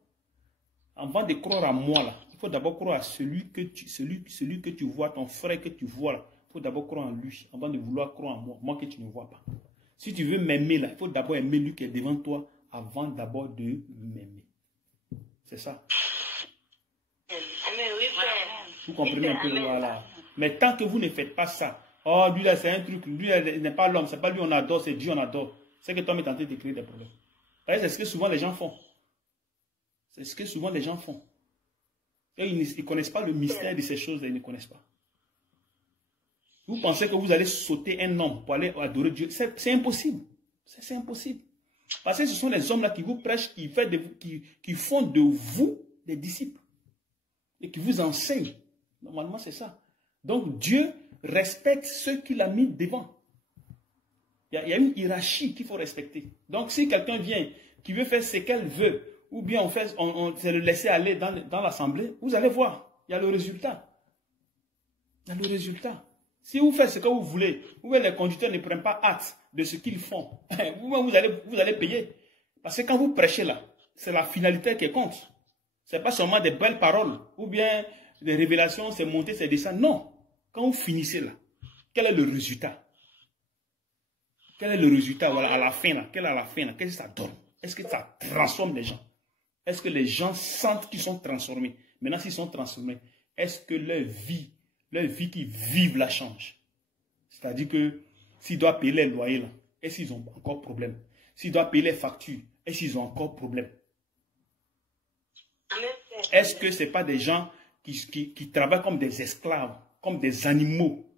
Avant de croire à moi, là, il faut d'abord croire à celui que tu vois, ton frère que tu vois là. Il faut d'abord croire en lui, avant de vouloir croire en moi, moi que tu ne vois pas. Si tu veux m'aimer là, il faut d'abord aimer lui qui est devant toi, avant d'abord de m'aimer. C'est ça. Amen, oui, frère. Vous comprenez un peu, voilà. Mais tant que vous ne faites pas ça, oh, lui là, c'est un truc, lui n'est pas l'homme, c'est pas lui on adore, c'est Dieu on adore. C'est que toi, tu es tenté de créer des problèmes. C'est ce que souvent les gens font. C'est ce que souvent les gens font. Ils ne connaissent pas le mystère de ces choses, ils ne connaissent pas. Vous pensez que vous allez sauter un homme pour aller adorer Dieu. C'est impossible. C'est impossible. Parce que ce sont les hommes-là qui vous prêchent, qui font de vous des disciples. Et qui vous enseignent. Normalement, c'est ça. Donc, Dieu respecte ceux qu'il a mis devant. Il y a une hiérarchie qu'il faut respecter. Donc, si quelqu'un vient, qui veut faire ce qu'elle veut, ou bien on se le laisser aller dans l'assemblée, vous allez voir. Il y a le résultat. Il y a le résultat. Si vous faites ce que vous voulez, les conducteurs ne prennent pas acte de ce qu'ils font, vous allez payer. Parce que quand vous prêchez là, c'est la finalité qui compte. Ce n'est pas seulement des belles paroles, ou bien des révélations, c'est monter, c'est descendre. Non. Quand vous finissez là, quel est le résultat? Quel est le résultat voilà, à la fin là? Quel est à la fin là? Qu'est-ce que ça donne? Est-ce que ça transforme les gens? Est-ce que les gens sentent qu'ils sont transformés? Maintenant, s'ils sont transformés, est-ce que leur vie qu'ils vivent la change? C'est-à-dire que s'ils doivent payer les loyers là, est-ce qu'ils ont encore problème? S'ils doivent payer les factures, est-ce qu'ils ont encore problème? Est-ce que ce n'est pas des gens qui travaillent comme des esclaves, comme des animaux?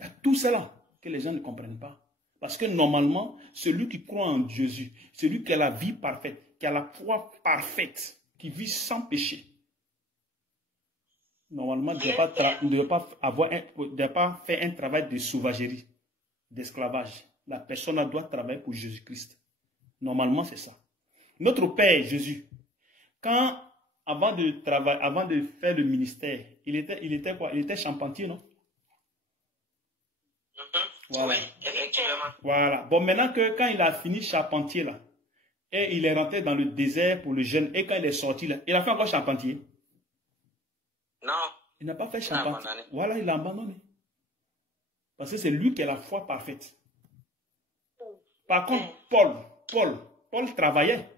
Il y a tout cela que les gens ne comprennent pas. Parce que normalement, celui qui croit en Jésus, celui qui a la vie parfaite, qui a la foi parfaite, qui vit sans péché, normalement, ne doit pas faire un travail de sauvagerie, d'esclavage. La personne doit travailler pour Jésus-Christ. Normalement, c'est ça. Notre Père Jésus, avant de faire le ministère, il était quoi? Il était charpentier, non? Voilà. Oui, effectivement. Voilà. Bon, maintenant que quand il a fini charpentier là, et il est rentré dans le désert pour le jeûne, et quand il est sorti là, il a fait encore charpentier. Non. Il n'a pas fait charpentier. Voilà, il a abandonné. Parce que c'est lui qui a la foi parfaite. Par contre, Paul travaillait.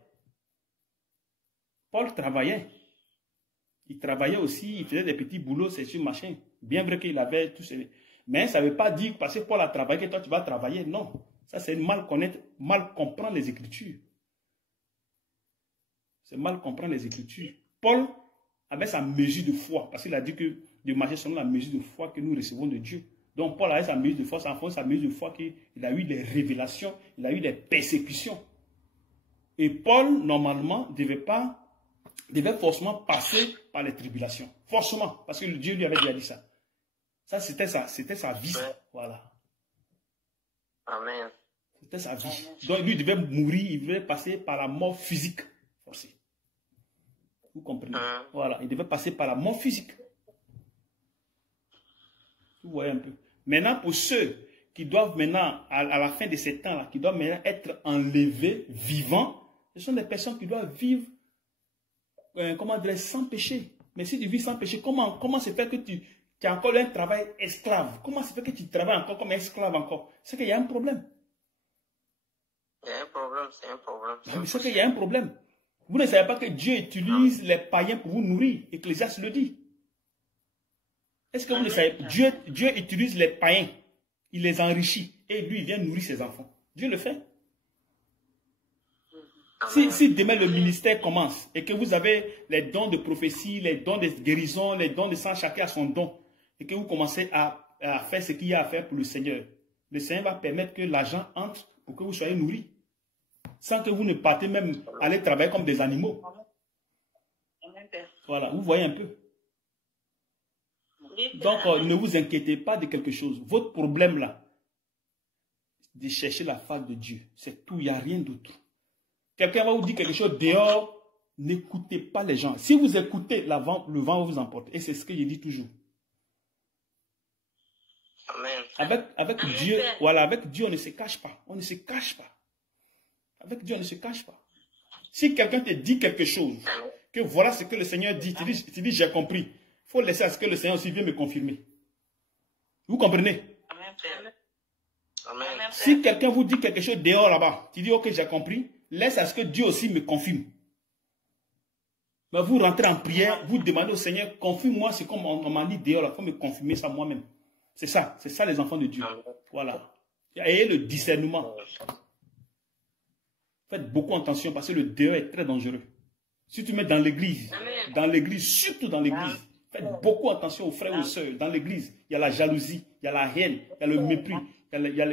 Paul travaillait. Il travaillait aussi, il faisait des petits boulots, c'est sûr, machin. Bien vrai qu'il avait tout ces... Mais ça ne veut pas dire que parce que Paul a travaillé que toi tu vas travailler. Non. Ça c'est mal comprendre les Écritures. C'est mal comprendre les Écritures. Paul avait sa mesure de foi. Parce qu'il a dit que de marcher selon la mesure de foi que nous recevons de Dieu. Donc Paul avait sa mesure de foi. C'est en fond sa mesure de foi qu'il a eu des révélations. Il a eu des persécutions. Et Paul, normalement, devait forcément passer par les tribulations. Forcément. Parce que Dieu lui avait déjà dit ça. Ça, c'était sa vie. Voilà. Amen. C'était sa vie. Donc, lui, il devait mourir, il devait passer par la mort physique forcée. Vous comprenez? Voilà, il devait passer par la mort physique. Vous voyez un peu. Maintenant, pour ceux qui doivent maintenant, à la fin de ces temps-là, qui doivent maintenant être enlevés, vivants, ce sont des personnes qui doivent vivre, comment dire, sans péché. Mais si tu vis sans péché, comment se fait que tu as encore un travail esclave? Comment se fait que tu travailles encore comme esclave encore? C'est qu'il y a un problème. Il y a un problème, c'est un problème. C'est qu'il y a un problème. Vous ne savez pas que Dieu utilise les païens pour vous nourrir. Ecclésiaste le dit. Est-ce que vous ne savez pas? Dieu utilise les païens. Il les enrichit. Et lui, il vient nourrir ses enfants. Dieu le fait. Si demain le ministère commence et que vous avez les dons de prophétie, les dons de guérison, les dons de sang, chacun a son don, et que vous commencez à faire ce qu'il y a à faire pour le Seigneur va permettre que l'argent entre pour que vous soyez nourris, sans que vous ne partez même aller travailler comme des animaux. Voilà, vous voyez un peu. Donc, ne vous inquiétez pas de quelque chose. Votre problème là, de chercher la face de Dieu, c'est tout, il n'y a rien d'autre. Quelqu'un va vous dire quelque chose dehors, n'écoutez pas les gens. Si vous écoutez, le vent va vous emporter. Et c'est ce que je dis toujours. Amen. Avec Dieu, voilà, avec Dieu, on ne se cache pas. On ne se cache pas. Avec Dieu, on ne se cache pas. Si quelqu'un te dit quelque chose, que voilà ce que le Seigneur dit, tu dis j'ai compris. Il faut laisser à ce que le Seigneur aussi vienne me confirmer. Vous comprenez? Amen. Si quelqu'un vous dit quelque chose dehors là-bas, tu dis ok, j'ai compris, laisse à ce que Dieu aussi me confirme. Mais vous rentrez en prière, vous demandez au Seigneur, confirme-moi ce qu'on m'a dit dehors, il faut me confirmer ça moi-même. C'est ça les enfants de Dieu. Voilà. Ayez le discernement. Faites beaucoup attention parce que le dehors est très dangereux. Si tu mets dans l'église, surtout dans l'église, faites beaucoup attention aux frères et aux sœurs. Dans l'église, il y a la jalousie, il y a la haine, il y a le mépris, il y a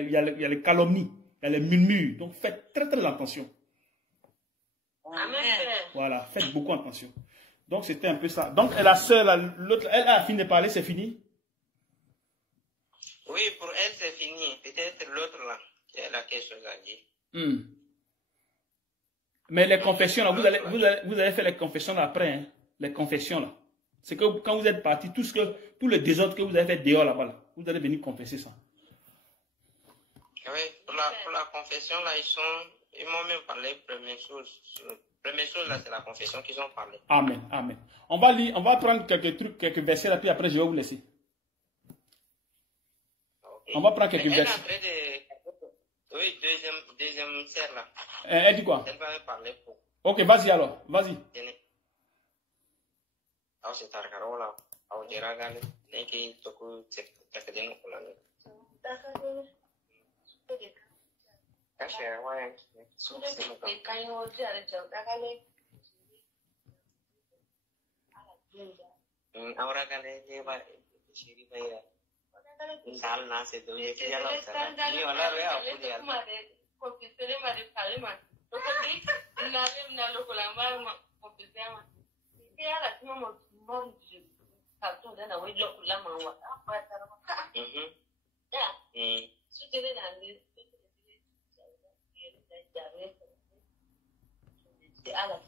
les calomnies, il y a les murmures. Donc faites très très attention. Amen. Voilà, faites beaucoup attention. Donc c'était un peu ça. Donc la sœur, l'autre, elle a fini de parler, c'est fini? Oui, pour elle c'est fini. Peut-être l'autre là, qui a la question à dire. Mais les confessions, là, vous allez faire les confessions là après, hein, les confessions là. C'est que quand vous êtes parti, tout le désordre que vous avez fait dehors là-bas, là, vous allez venir confesser ça. Oui, pour la confession là, ils m'ont même parlé première chose. Première chose là, c'est la confession qu'ils ont parlé. Amen, amen. On va prendre quelques trucs, quelques versets là, puis après je vais vous laisser. Okay. On va prendre quelques versets. Oui, deuxième serre là. Elle dit quoi? Elle va me parler pour. Ok, vas-y alors, vas-y. Alors c'est Tarkarola. Alors je regarde. Neki toku tekadeno kulane. Kashe ouais. Ahora kale lleva shiri baya. Sal nace do ye ya la sal. Ni wala re a ku ya. Confessere ma de palema. Lokodi na lokola ma confessere ma. Ya la tuma mo salto na we lokola ma wa. Ya. Sutere na ni. Ala.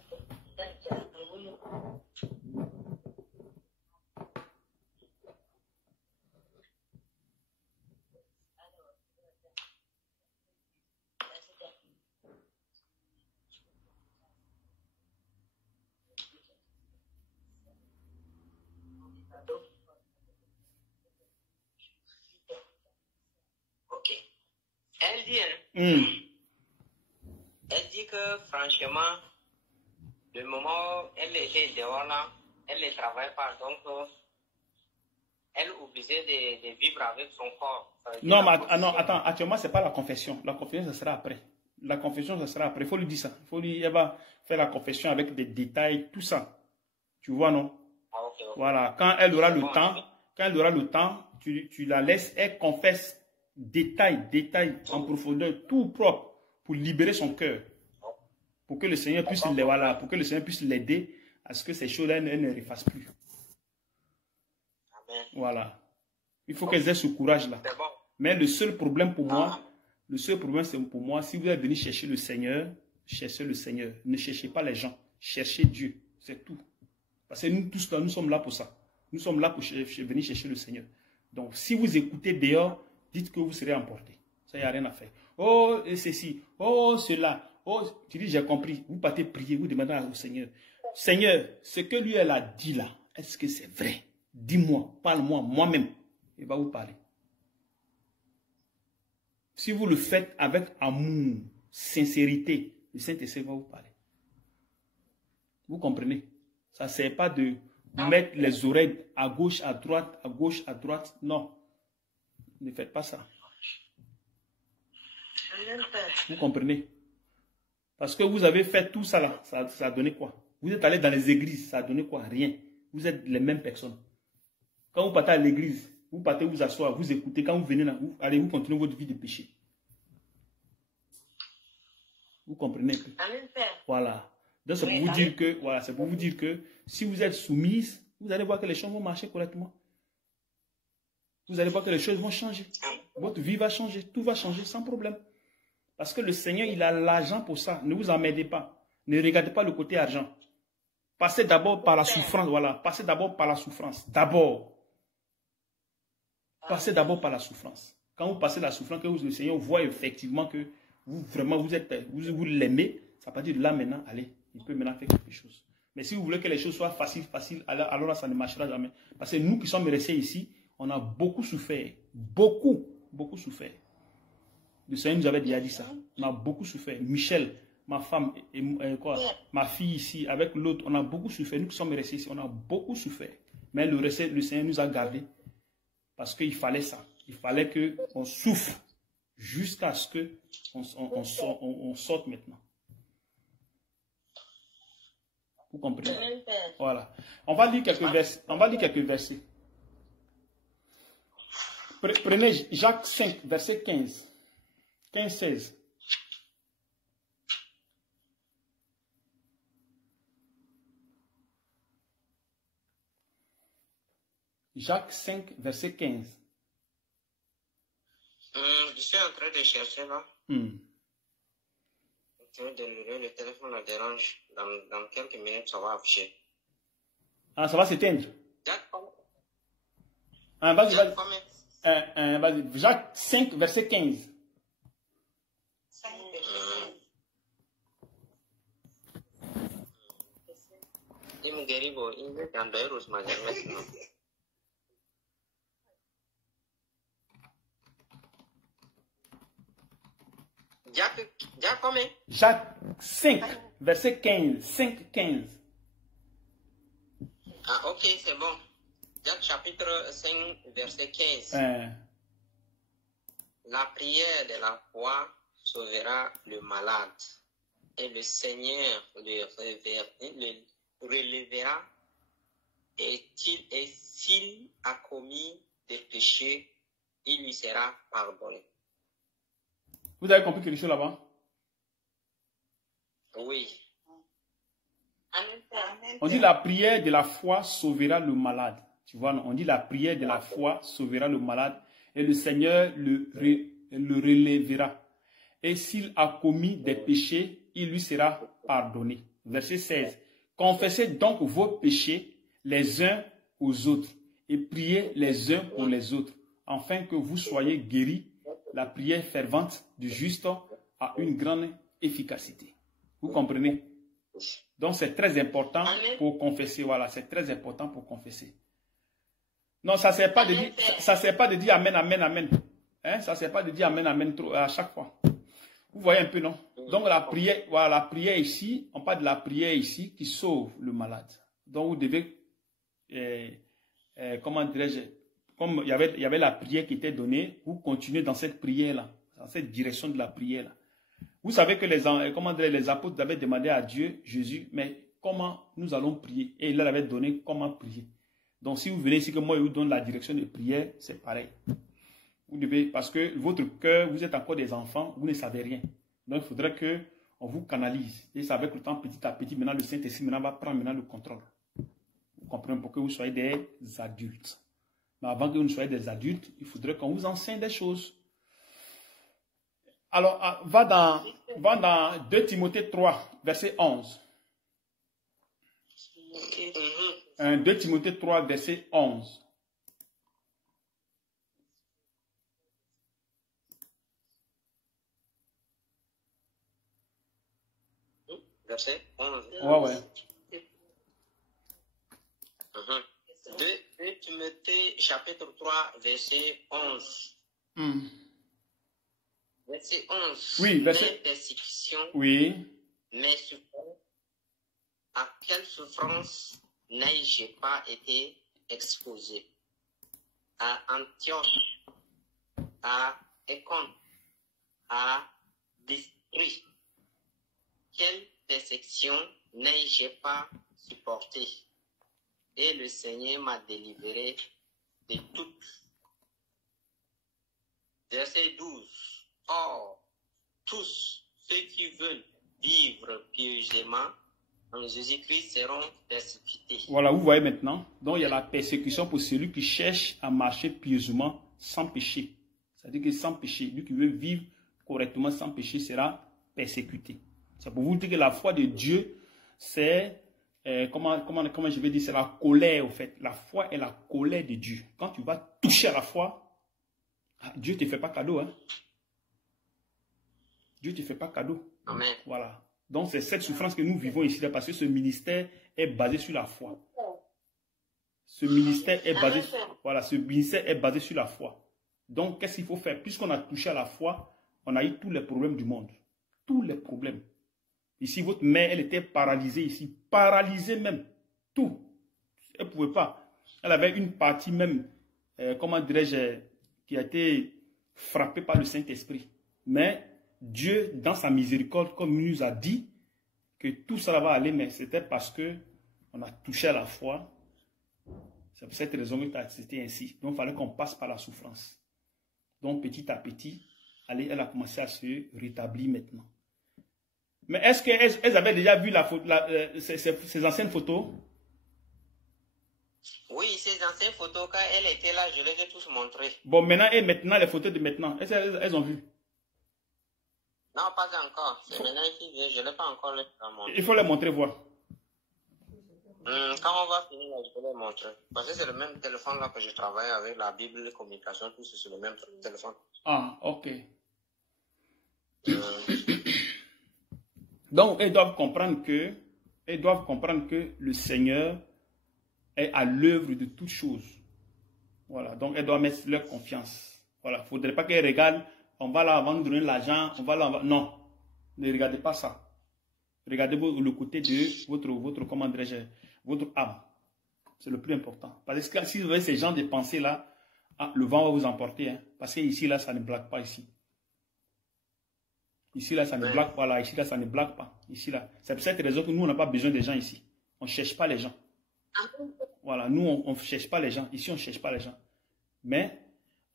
Ok. Elle dit, elle dit que franchement, le moment où elle était dehors là, elle ne travaille pas, donc elle est obligée de vivre avec son corps. Non, mais attends, actuellement, ce n'est pas la confession. La confession, ça sera après. La confession, ça sera après. Il faut lui dire ça. Elle va faire la confession avec des détails, tout ça. Tu vois, non? Ah, okay. Voilà. Quand elle aura le temps, tu la laisses, elle confesse détail en profondeur, tout propre, pour libérer son cœur. Pour que le Seigneur puisse l'aider à ce que ces choses-là ne refassent plus. Amen. Voilà. Il faut qu'elles aient ce courage-là. C'est bon. Mais le seul problème pour moi, c'est pour moi, si vous êtes venu chercher le Seigneur, cherchez le Seigneur. Ne cherchez pas les gens. Cherchez Dieu. C'est tout. Parce que nous tous là, nous sommes là pour ça. Nous sommes là pour venir chercher le Seigneur. Donc, si vous écoutez dehors, dites que vous serez emporté. Ça, il n'y a rien à faire. Oh, ceci. Oh, cela. Oh, tu dis, j'ai compris. Vous partez prier, vous demandez au Seigneur. Seigneur, ce que lui, elle a dit là, est-ce que c'est vrai? Dis-moi, parle-moi, moi-même. Il va vous parler. Si vous le faites avec amour, sincérité, le Saint-Esprit va vous parler. Vous comprenez? Ça ne sert pas de mettre les oreilles à gauche, à droite. Non. Ne faites pas ça. Vous comprenez? Parce que vous avez fait tout ça là, ça a donné quoi? Vous êtes allé dans les églises, ça a donné quoi? Rien. Vous êtes les mêmes personnes. Quand vous partez à l'église, vous partez vous asseoir, vous écoutez. Quand vous venez là, vous continuez votre vie de péché. Vous comprenez que? Amen, Père. Voilà. Donc c'est pour vous dire que, voilà, c'est pour vous dire que si vous êtes soumise, vous allez voir que les choses vont marcher correctement. Vous allez voir que les choses vont changer. Votre vie va changer, tout va changer sans problème. Parce que le Seigneur, il a l'argent pour ça. Ne vous emmerdez pas. Ne regardez pas le côté argent. Passez d'abord par la souffrance. Voilà. Passez d'abord par la souffrance. D'abord. Passez d'abord par la souffrance. Quand vous passez la souffrance, que le Seigneur voit effectivement que vous, vraiment, vous l'aimez, ça veut dire là maintenant, allez, il peut maintenant faire quelque chose. Mais si vous voulez que les choses soient faciles, alors là, ça ne marchera jamais. Parce que nous qui sommes restés ici, on a beaucoup souffert. Beaucoup souffert. Le Seigneur nous avait déjà dit ça. On a beaucoup souffert. Michel, ma femme, ma fille ici, avec l'autre, on a beaucoup souffert. Nous qui sommes restés ici, on a beaucoup souffert. Mais le Seigneur nous a gardés. Parce qu'il fallait ça. Il fallait qu'on souffre jusqu'à ce qu'on sorte maintenant. Vous comprenez? Voilà. On va lire quelques versets. Prenez Jacques 5, verset 15. 15-16. Jacques 5, verset 15. Je suis en train de chercher là. Le téléphone me dérange. Dans quelques minutes, ça va afficher. Ah, ça va s'éteindre. Vas-y. Jacques 5, verset 15. Jacques 5, verset 15. 5, 15. Ah, ok, c'est bon. Jacques chapitre 5, verset 15. La prière de la foi sauvera le malade, et le Seigneur le relèvera, et s'il a commis des péchés, il lui sera pardonné. Vous avez compris quelque chose là-bas? Oui. On dit la prière de la foi sauvera le malade. Tu vois, on dit la prière de la foi sauvera le malade et le Seigneur le relèvera. Et s'il a commis des péchés, il lui sera pardonné. Verset 16. Confessez donc vos péchés les uns aux autres et priez les uns pour les autres, afin que vous soyez guéris. La prière fervente du juste a une grande efficacité. Vous comprenez? Donc c'est très important pour confesser. Voilà, c'est très important pour confesser. Non, ça ne sert pas de dire amen, amen, amen. Hein? Ça ne sert pas de dire amen, amen trop, à chaque fois. Vous voyez un peu, non? Donc la prière, voilà, la prière ici, on parle de la prière ici qui sauve le malade. Donc vous devez, comment dirais-je, comme il y avait la prière qui était donnée, vous continuez dans cette prière-là, dans cette direction de la prière-là. Vous savez que les apôtres avaient demandé à Dieu, Jésus, mais comment nous allons prier? Et il leur avait donné comment prier. Donc si vous venez ici que moi je vous donne la direction de prière, c'est pareil. Vous devez, parce que votre cœur, vous êtes encore des enfants, vous ne savez rien. Donc il faudrait qu'on vous canalise. Et c'est avec le temps, petit à petit, maintenant le Saint-Esprit va prendre le contrôle. Vous comprenez, pour que vous soyez des adultes. Mais avant que vous ne soyez des adultes, il faudrait qu'on vous enseigne des choses. Alors, va dans 2 Timothée 3, verset 11. 2 Timothée 3, verset 11. Verset 11. Ouais. 2 Timothée chapitre 3, verset 11. Verset 11. Oui, verset. Persécution. Oui. Mais à quelle souffrance n'ai-je pas été exposé? À Antioche, à Écône, à Lystre, quelle persécution n'ai-je pas supporté? Et le Seigneur m'a délivré de toutes. Verset 12. Or, tous ceux qui veulent vivre pieusement en Jésus-Christ seront persécutés. Voilà, vous voyez maintenant. Donc, il y a la persécution pour celui qui cherche à marcher pieusement sans péché. C'est-à-dire que sans péché, lui qui veut vivre correctement sans péché sera persécuté. C'est pour vous dire que la foi de Dieu, c'est, comment je vais dire, c'est la colère au fait. La foi est la colère de Dieu. Quand tu vas toucher à la foi, Dieu ne te fait pas cadeau. Hein? Dieu ne te fait pas cadeau. Amen. Voilà. Donc, c'est cette souffrance que nous vivons ici, là, parce que ce ministère est basé sur la foi. Ce ministère est basé, voilà, ce ministère est basé sur la foi. Donc, qu'est-ce qu'il faut faire? Puisqu'on a touché à la foi, on a eu tous les problèmes du monde. Tous les problèmes. Ici, votre mère, elle était paralysée ici. Paralysée même. Tout. Elle ne pouvait pas. Elle avait une partie même, comment dirais-je, qui a été frappée par le Saint-Esprit. Mais Dieu, dans sa miséricorde, comme il nous a dit, que tout ça va aller, mais c'était parce qu'on a touché à la foi. C'est pour cette raison que c'était ainsi. Donc, il fallait qu'on passe par la souffrance. Donc, petit à petit, elle a commencé à se rétablir maintenant. Mais est-ce qu'elles avaient déjà vu ces anciennes photos? Oui, ces anciennes photos, quand elle était là, je les ai tous montrées. Bon, maintenant, les photos de maintenant, elles ont vu? Non, pas encore. C'est maintenant qui vient, je ne l'ai pas encore montré. Il faut les montrer, voir. Quand on va finir, je vais les montrer. Parce que c'est le même téléphone là que je travaille avec, la Bible, les communications, tout c'est le même téléphone. Ah, ok. Donc, elles doivent comprendre que le Seigneur est à l'œuvre de toutes choses. Voilà. Donc, elles doivent mettre leur confiance. Voilà. Il ne faudrait pas qu'elles regardent, on va là, on va nous donner l'argent, on va là, non. Ne regardez pas ça. Regardez le côté de votre comment dirais-je, votre âme. C'est le plus important. Parce que si vous avez ces genres de pensées-là, le vent va vous emporter. Hein, parce que ici, là, ça ne blague pas ici. Ici, là, ça ne blague pas. Là. Ici, là, ça ne blague pas. Ici, là. C'est pour cette raison que nous, on n'a pas besoin des gens ici. On ne cherche pas les gens. Voilà. Nous, on ne cherche pas les gens. Ici, on ne cherche pas les gens. Mais,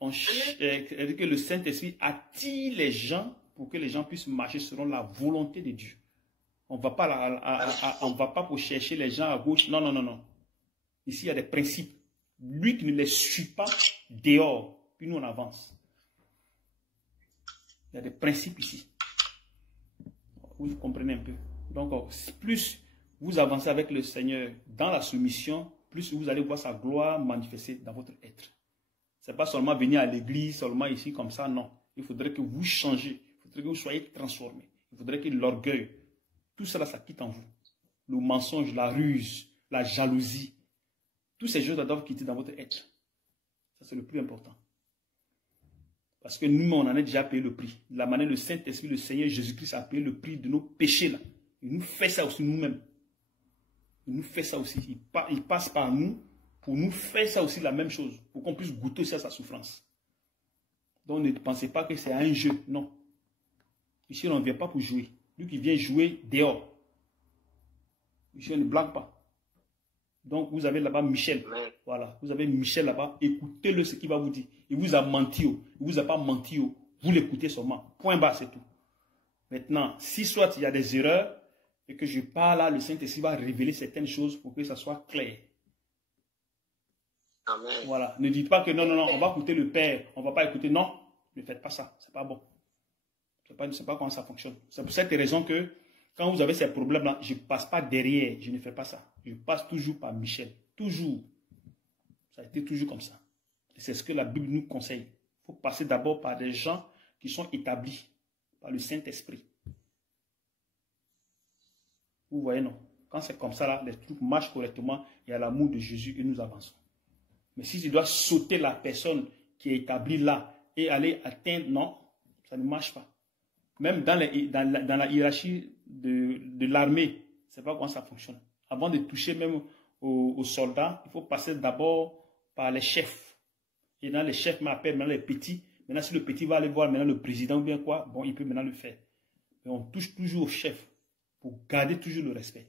que le Saint-Esprit attire les gens pour que les gens puissent marcher selon la volonté de Dieu. On ne va pas pour chercher les gens à gauche. Non, non, non, non. Ici, il y a des principes. Lui qui ne les suit pas dehors, puis nous, on avance. Il y a des principes ici. Vous comprenez un peu. Donc, plus vous avancez avec le Seigneur dans la soumission, plus vous allez voir sa gloire manifester dans votre être. Ce n'est pas seulement venir à l'église, seulement ici comme ça, non. Il faudrait que vous changez. Il faudrait que vous soyez transformés. Il faudrait que l'orgueil, tout cela, ça quitte en vous. Le mensonge, la ruse, la jalousie, tous ces choses doivent quitter dans votre être. Ça, c'est le plus important. Parce que nous, on en a déjà payé le prix. De la manière, le Saint-Esprit, le Seigneur Jésus-Christ a payé le prix de nos péchés là. Il nous fait ça aussi nous-mêmes. Il nous fait ça aussi. Il passe par nous pour nous faire ça aussi la même chose. Pour qu'on puisse goûter aussi à sa souffrance. Donc ne pensez pas que c'est un jeu. Non. Ici, on ne vient pas pour jouer. Lui qui vient jouer dehors. Ici, on ne blague pas. Donc, vous avez là-bas Michel. Voilà. Vous avez Michel là-bas. Écoutez-le ce qu'il va vous dire. Il vous a menti. Il ne vous a pas menti. Vous l'écoutez seulement. Point bas, c'est tout. Maintenant, si soit il y a des erreurs et que je parle là, le Saint-Esprit va révéler certaines choses pour que ça soit clair. Amen. Voilà. Ne dites pas que non, non, non, on va écouter le Père. On ne va pas écouter. Non, ne faites pas ça. C'est pas bon. C'est pas comment ça fonctionne. C'est pour cette raison que quand vous avez ces problèmes-là, je ne passe pas derrière. Je ne fais pas ça. Je passe toujours par Michel. Toujours. Ça a été toujours comme ça. Et c'est ce que la Bible nous conseille. Il faut passer d'abord par des gens qui sont établis par le Saint-Esprit. Vous voyez, non? Quand c'est comme ça, là, les trucs marchent correctement. Il y a l'amour de Jésus et nous avançons. Mais si tu dois sauter la personne qui est établie là et aller atteindre, non, ça ne marche pas. Même dans la hiérarchie de l'armée, c'est pas comment ça fonctionne. Avant de toucher même aux soldats, il faut passer d'abord par les chefs. Et dans les chefs m'appellent maintenant les petits. Maintenant, si le petit va aller voir maintenant le président ou bien quoi, bon, il peut maintenant le faire. Mais on touche toujours au chef pour garder toujours le respect.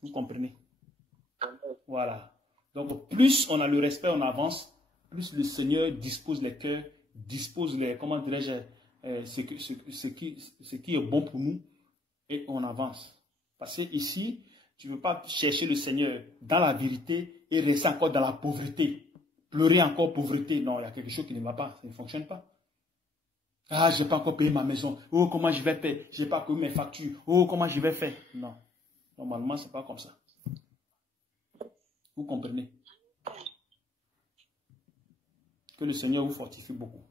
Vous comprenez? Voilà. Donc, plus on a le respect, on avance, plus le Seigneur dispose les cœurs, dispose les, comment dirais-je, ce qui est bon pour nous, et on avance. Parce que ici, tu ne veux pas chercher le Seigneur dans la vérité et rester encore dans la pauvreté. Pleurer encore pauvreté. Non, il y a quelque chose qui ne va pas, ça ne fonctionne pas. Ah, je n'ai pas encore payé ma maison. Oh, comment je vais faire? Je n'ai pas payé mes factures. Oh, comment je vais faire? Non. Normalement, ce n'est pas comme ça. Vous comprenez? Que le Seigneur vous fortifie beaucoup.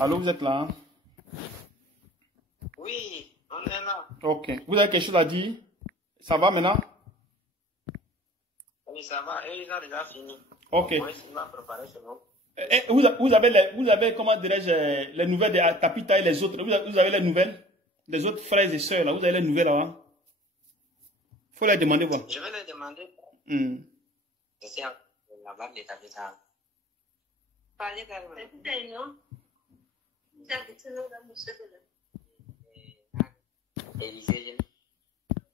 Allô, vous êtes là? Hein? Oui, on est là. Ok. Vous avez quelque chose à dire? Ça va maintenant? Oui, ça va. Et ils ont déjà fini. Ok. Moi, il va préparer ce nom. Vous avez, comment dirais-je, les nouvelles de Tapita et les autres. Vous avez les nouvelles? Les autres frères et sœurs, là. Vous avez les nouvelles là? Il faut les demander, voir. Je vais les demander. Je sais la barre de Tapita. Parlez carrément. Élisée.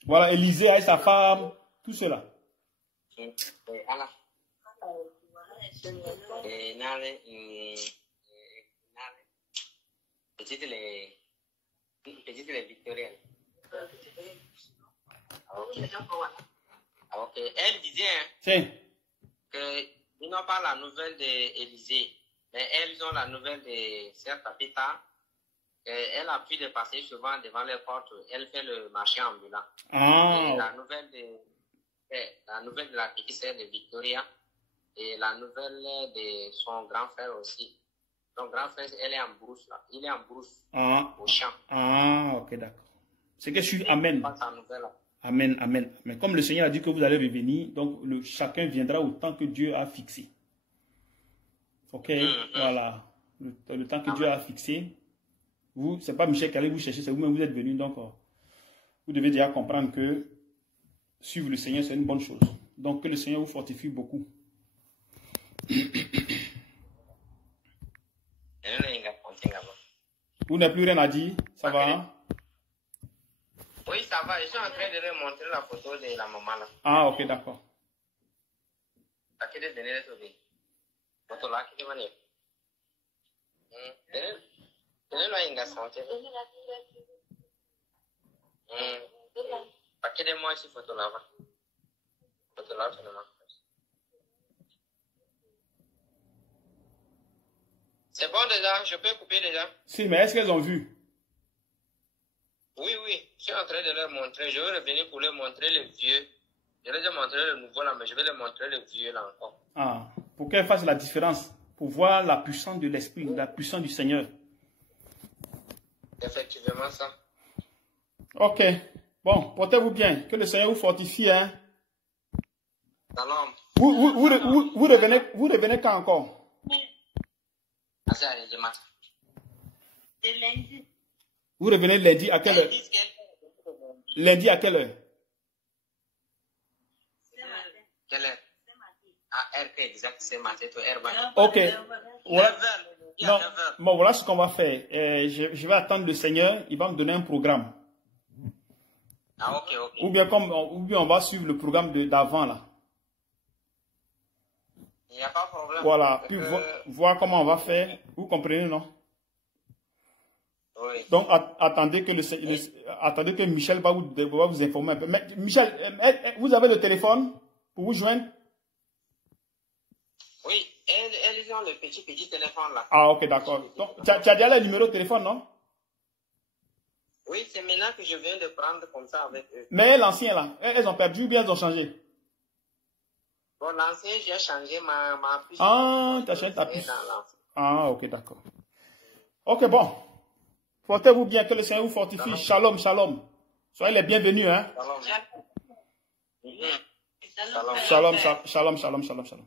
Voilà, Élisée avec sa femme, tout cela. Allah. Petite les Victoriennes. Ok. Elle disait qu'ils n'ont pas la nouvelle d'Élysée, mais elles ont la nouvelle de Sœur Tapita. Elle a pu dépasser souvent devant les portes. Elle fait le marché ambulant. Ah. Et la nouvelle de la petite sœur de Victoria et la nouvelle de son grand frère aussi. Son grand frère, elle est en brousse là. Il est en brousse au champ. Ah, ok, d'accord. C'est que je suis Amen. Amen, amen. Mais comme le Seigneur a dit que vous allez revenir, donc chacun viendra au temps que Dieu a fixé. Ok, voilà. Le temps que Dieu a fixé. Vous, c'est pas Michel qui allait vous chercher, c'est vous-même, vous êtes venu. Donc, vous devez déjà comprendre que suivre le Seigneur, c'est une bonne chose. Donc, que le Seigneur vous fortifie beaucoup. Vous n'avez plus rien à dire? Ça va? Hein? Oui, ça va. Je suis en train de leur montrer la photo de la maman là. Ah, ok, d'accord. Photo là, qui est tenez-le une garçon. Paquet de moi, cette photo là. Photo là, c'est le marquage. C'est bon déjà, je peux couper déjà. Si, mais est-ce qu'elles ont vu? Oui, je suis en train de leur montrer. Je vais revenir pour leur montrer le vieux. Je leur ai montré le nouveau là, mais je vais leur montrer le vieux là encore. Ah, pour qu'elles fassent la différence, pour voir la puissance de l'Esprit, la puissance du Seigneur. Effectivement ça. Ok, bon, portez-vous bien, que le Seigneur vous fortifie, hein. Salam. Vous revenez quand encore? Lundi. Vous revenez lundi à quelle heure? Lundi à quelle heure? Quelle heure? À RP exact, c'est matin, toi, RB. Ok. Ouais. Non, bon, voilà ce qu'on va faire. Je vais attendre le Seigneur, il va me donner un programme. Ah, ok. Ou bien on va suivre le programme d'avant là. Il n'y a pas de problème. Voilà, puis voir comment on va faire. Vous comprenez, non? Oui. Donc, attendez que Michel va vous informer un peu. Mais, Michel, vous avez le téléphone pour vous joindre? Oui, elles ont le petit téléphone là. Ah, ok, d'accord. Donc, tu as déjà le numéro de téléphone, non? Oui, c'est maintenant que je viens de prendre comme ça avec eux. Mais l'ancien là, elles ont perdu ou bien elles ont changé? Bon, l'ancien, j'ai changé ma puce. Ah, tu as changé ta puce. Ah, ok, d'accord. Ok, bon. Portez-vous bien, que le Seigneur vous fortifie. Shalom, shalom. Soyez les bienvenus, hein. Shalom. Shalom, shalom.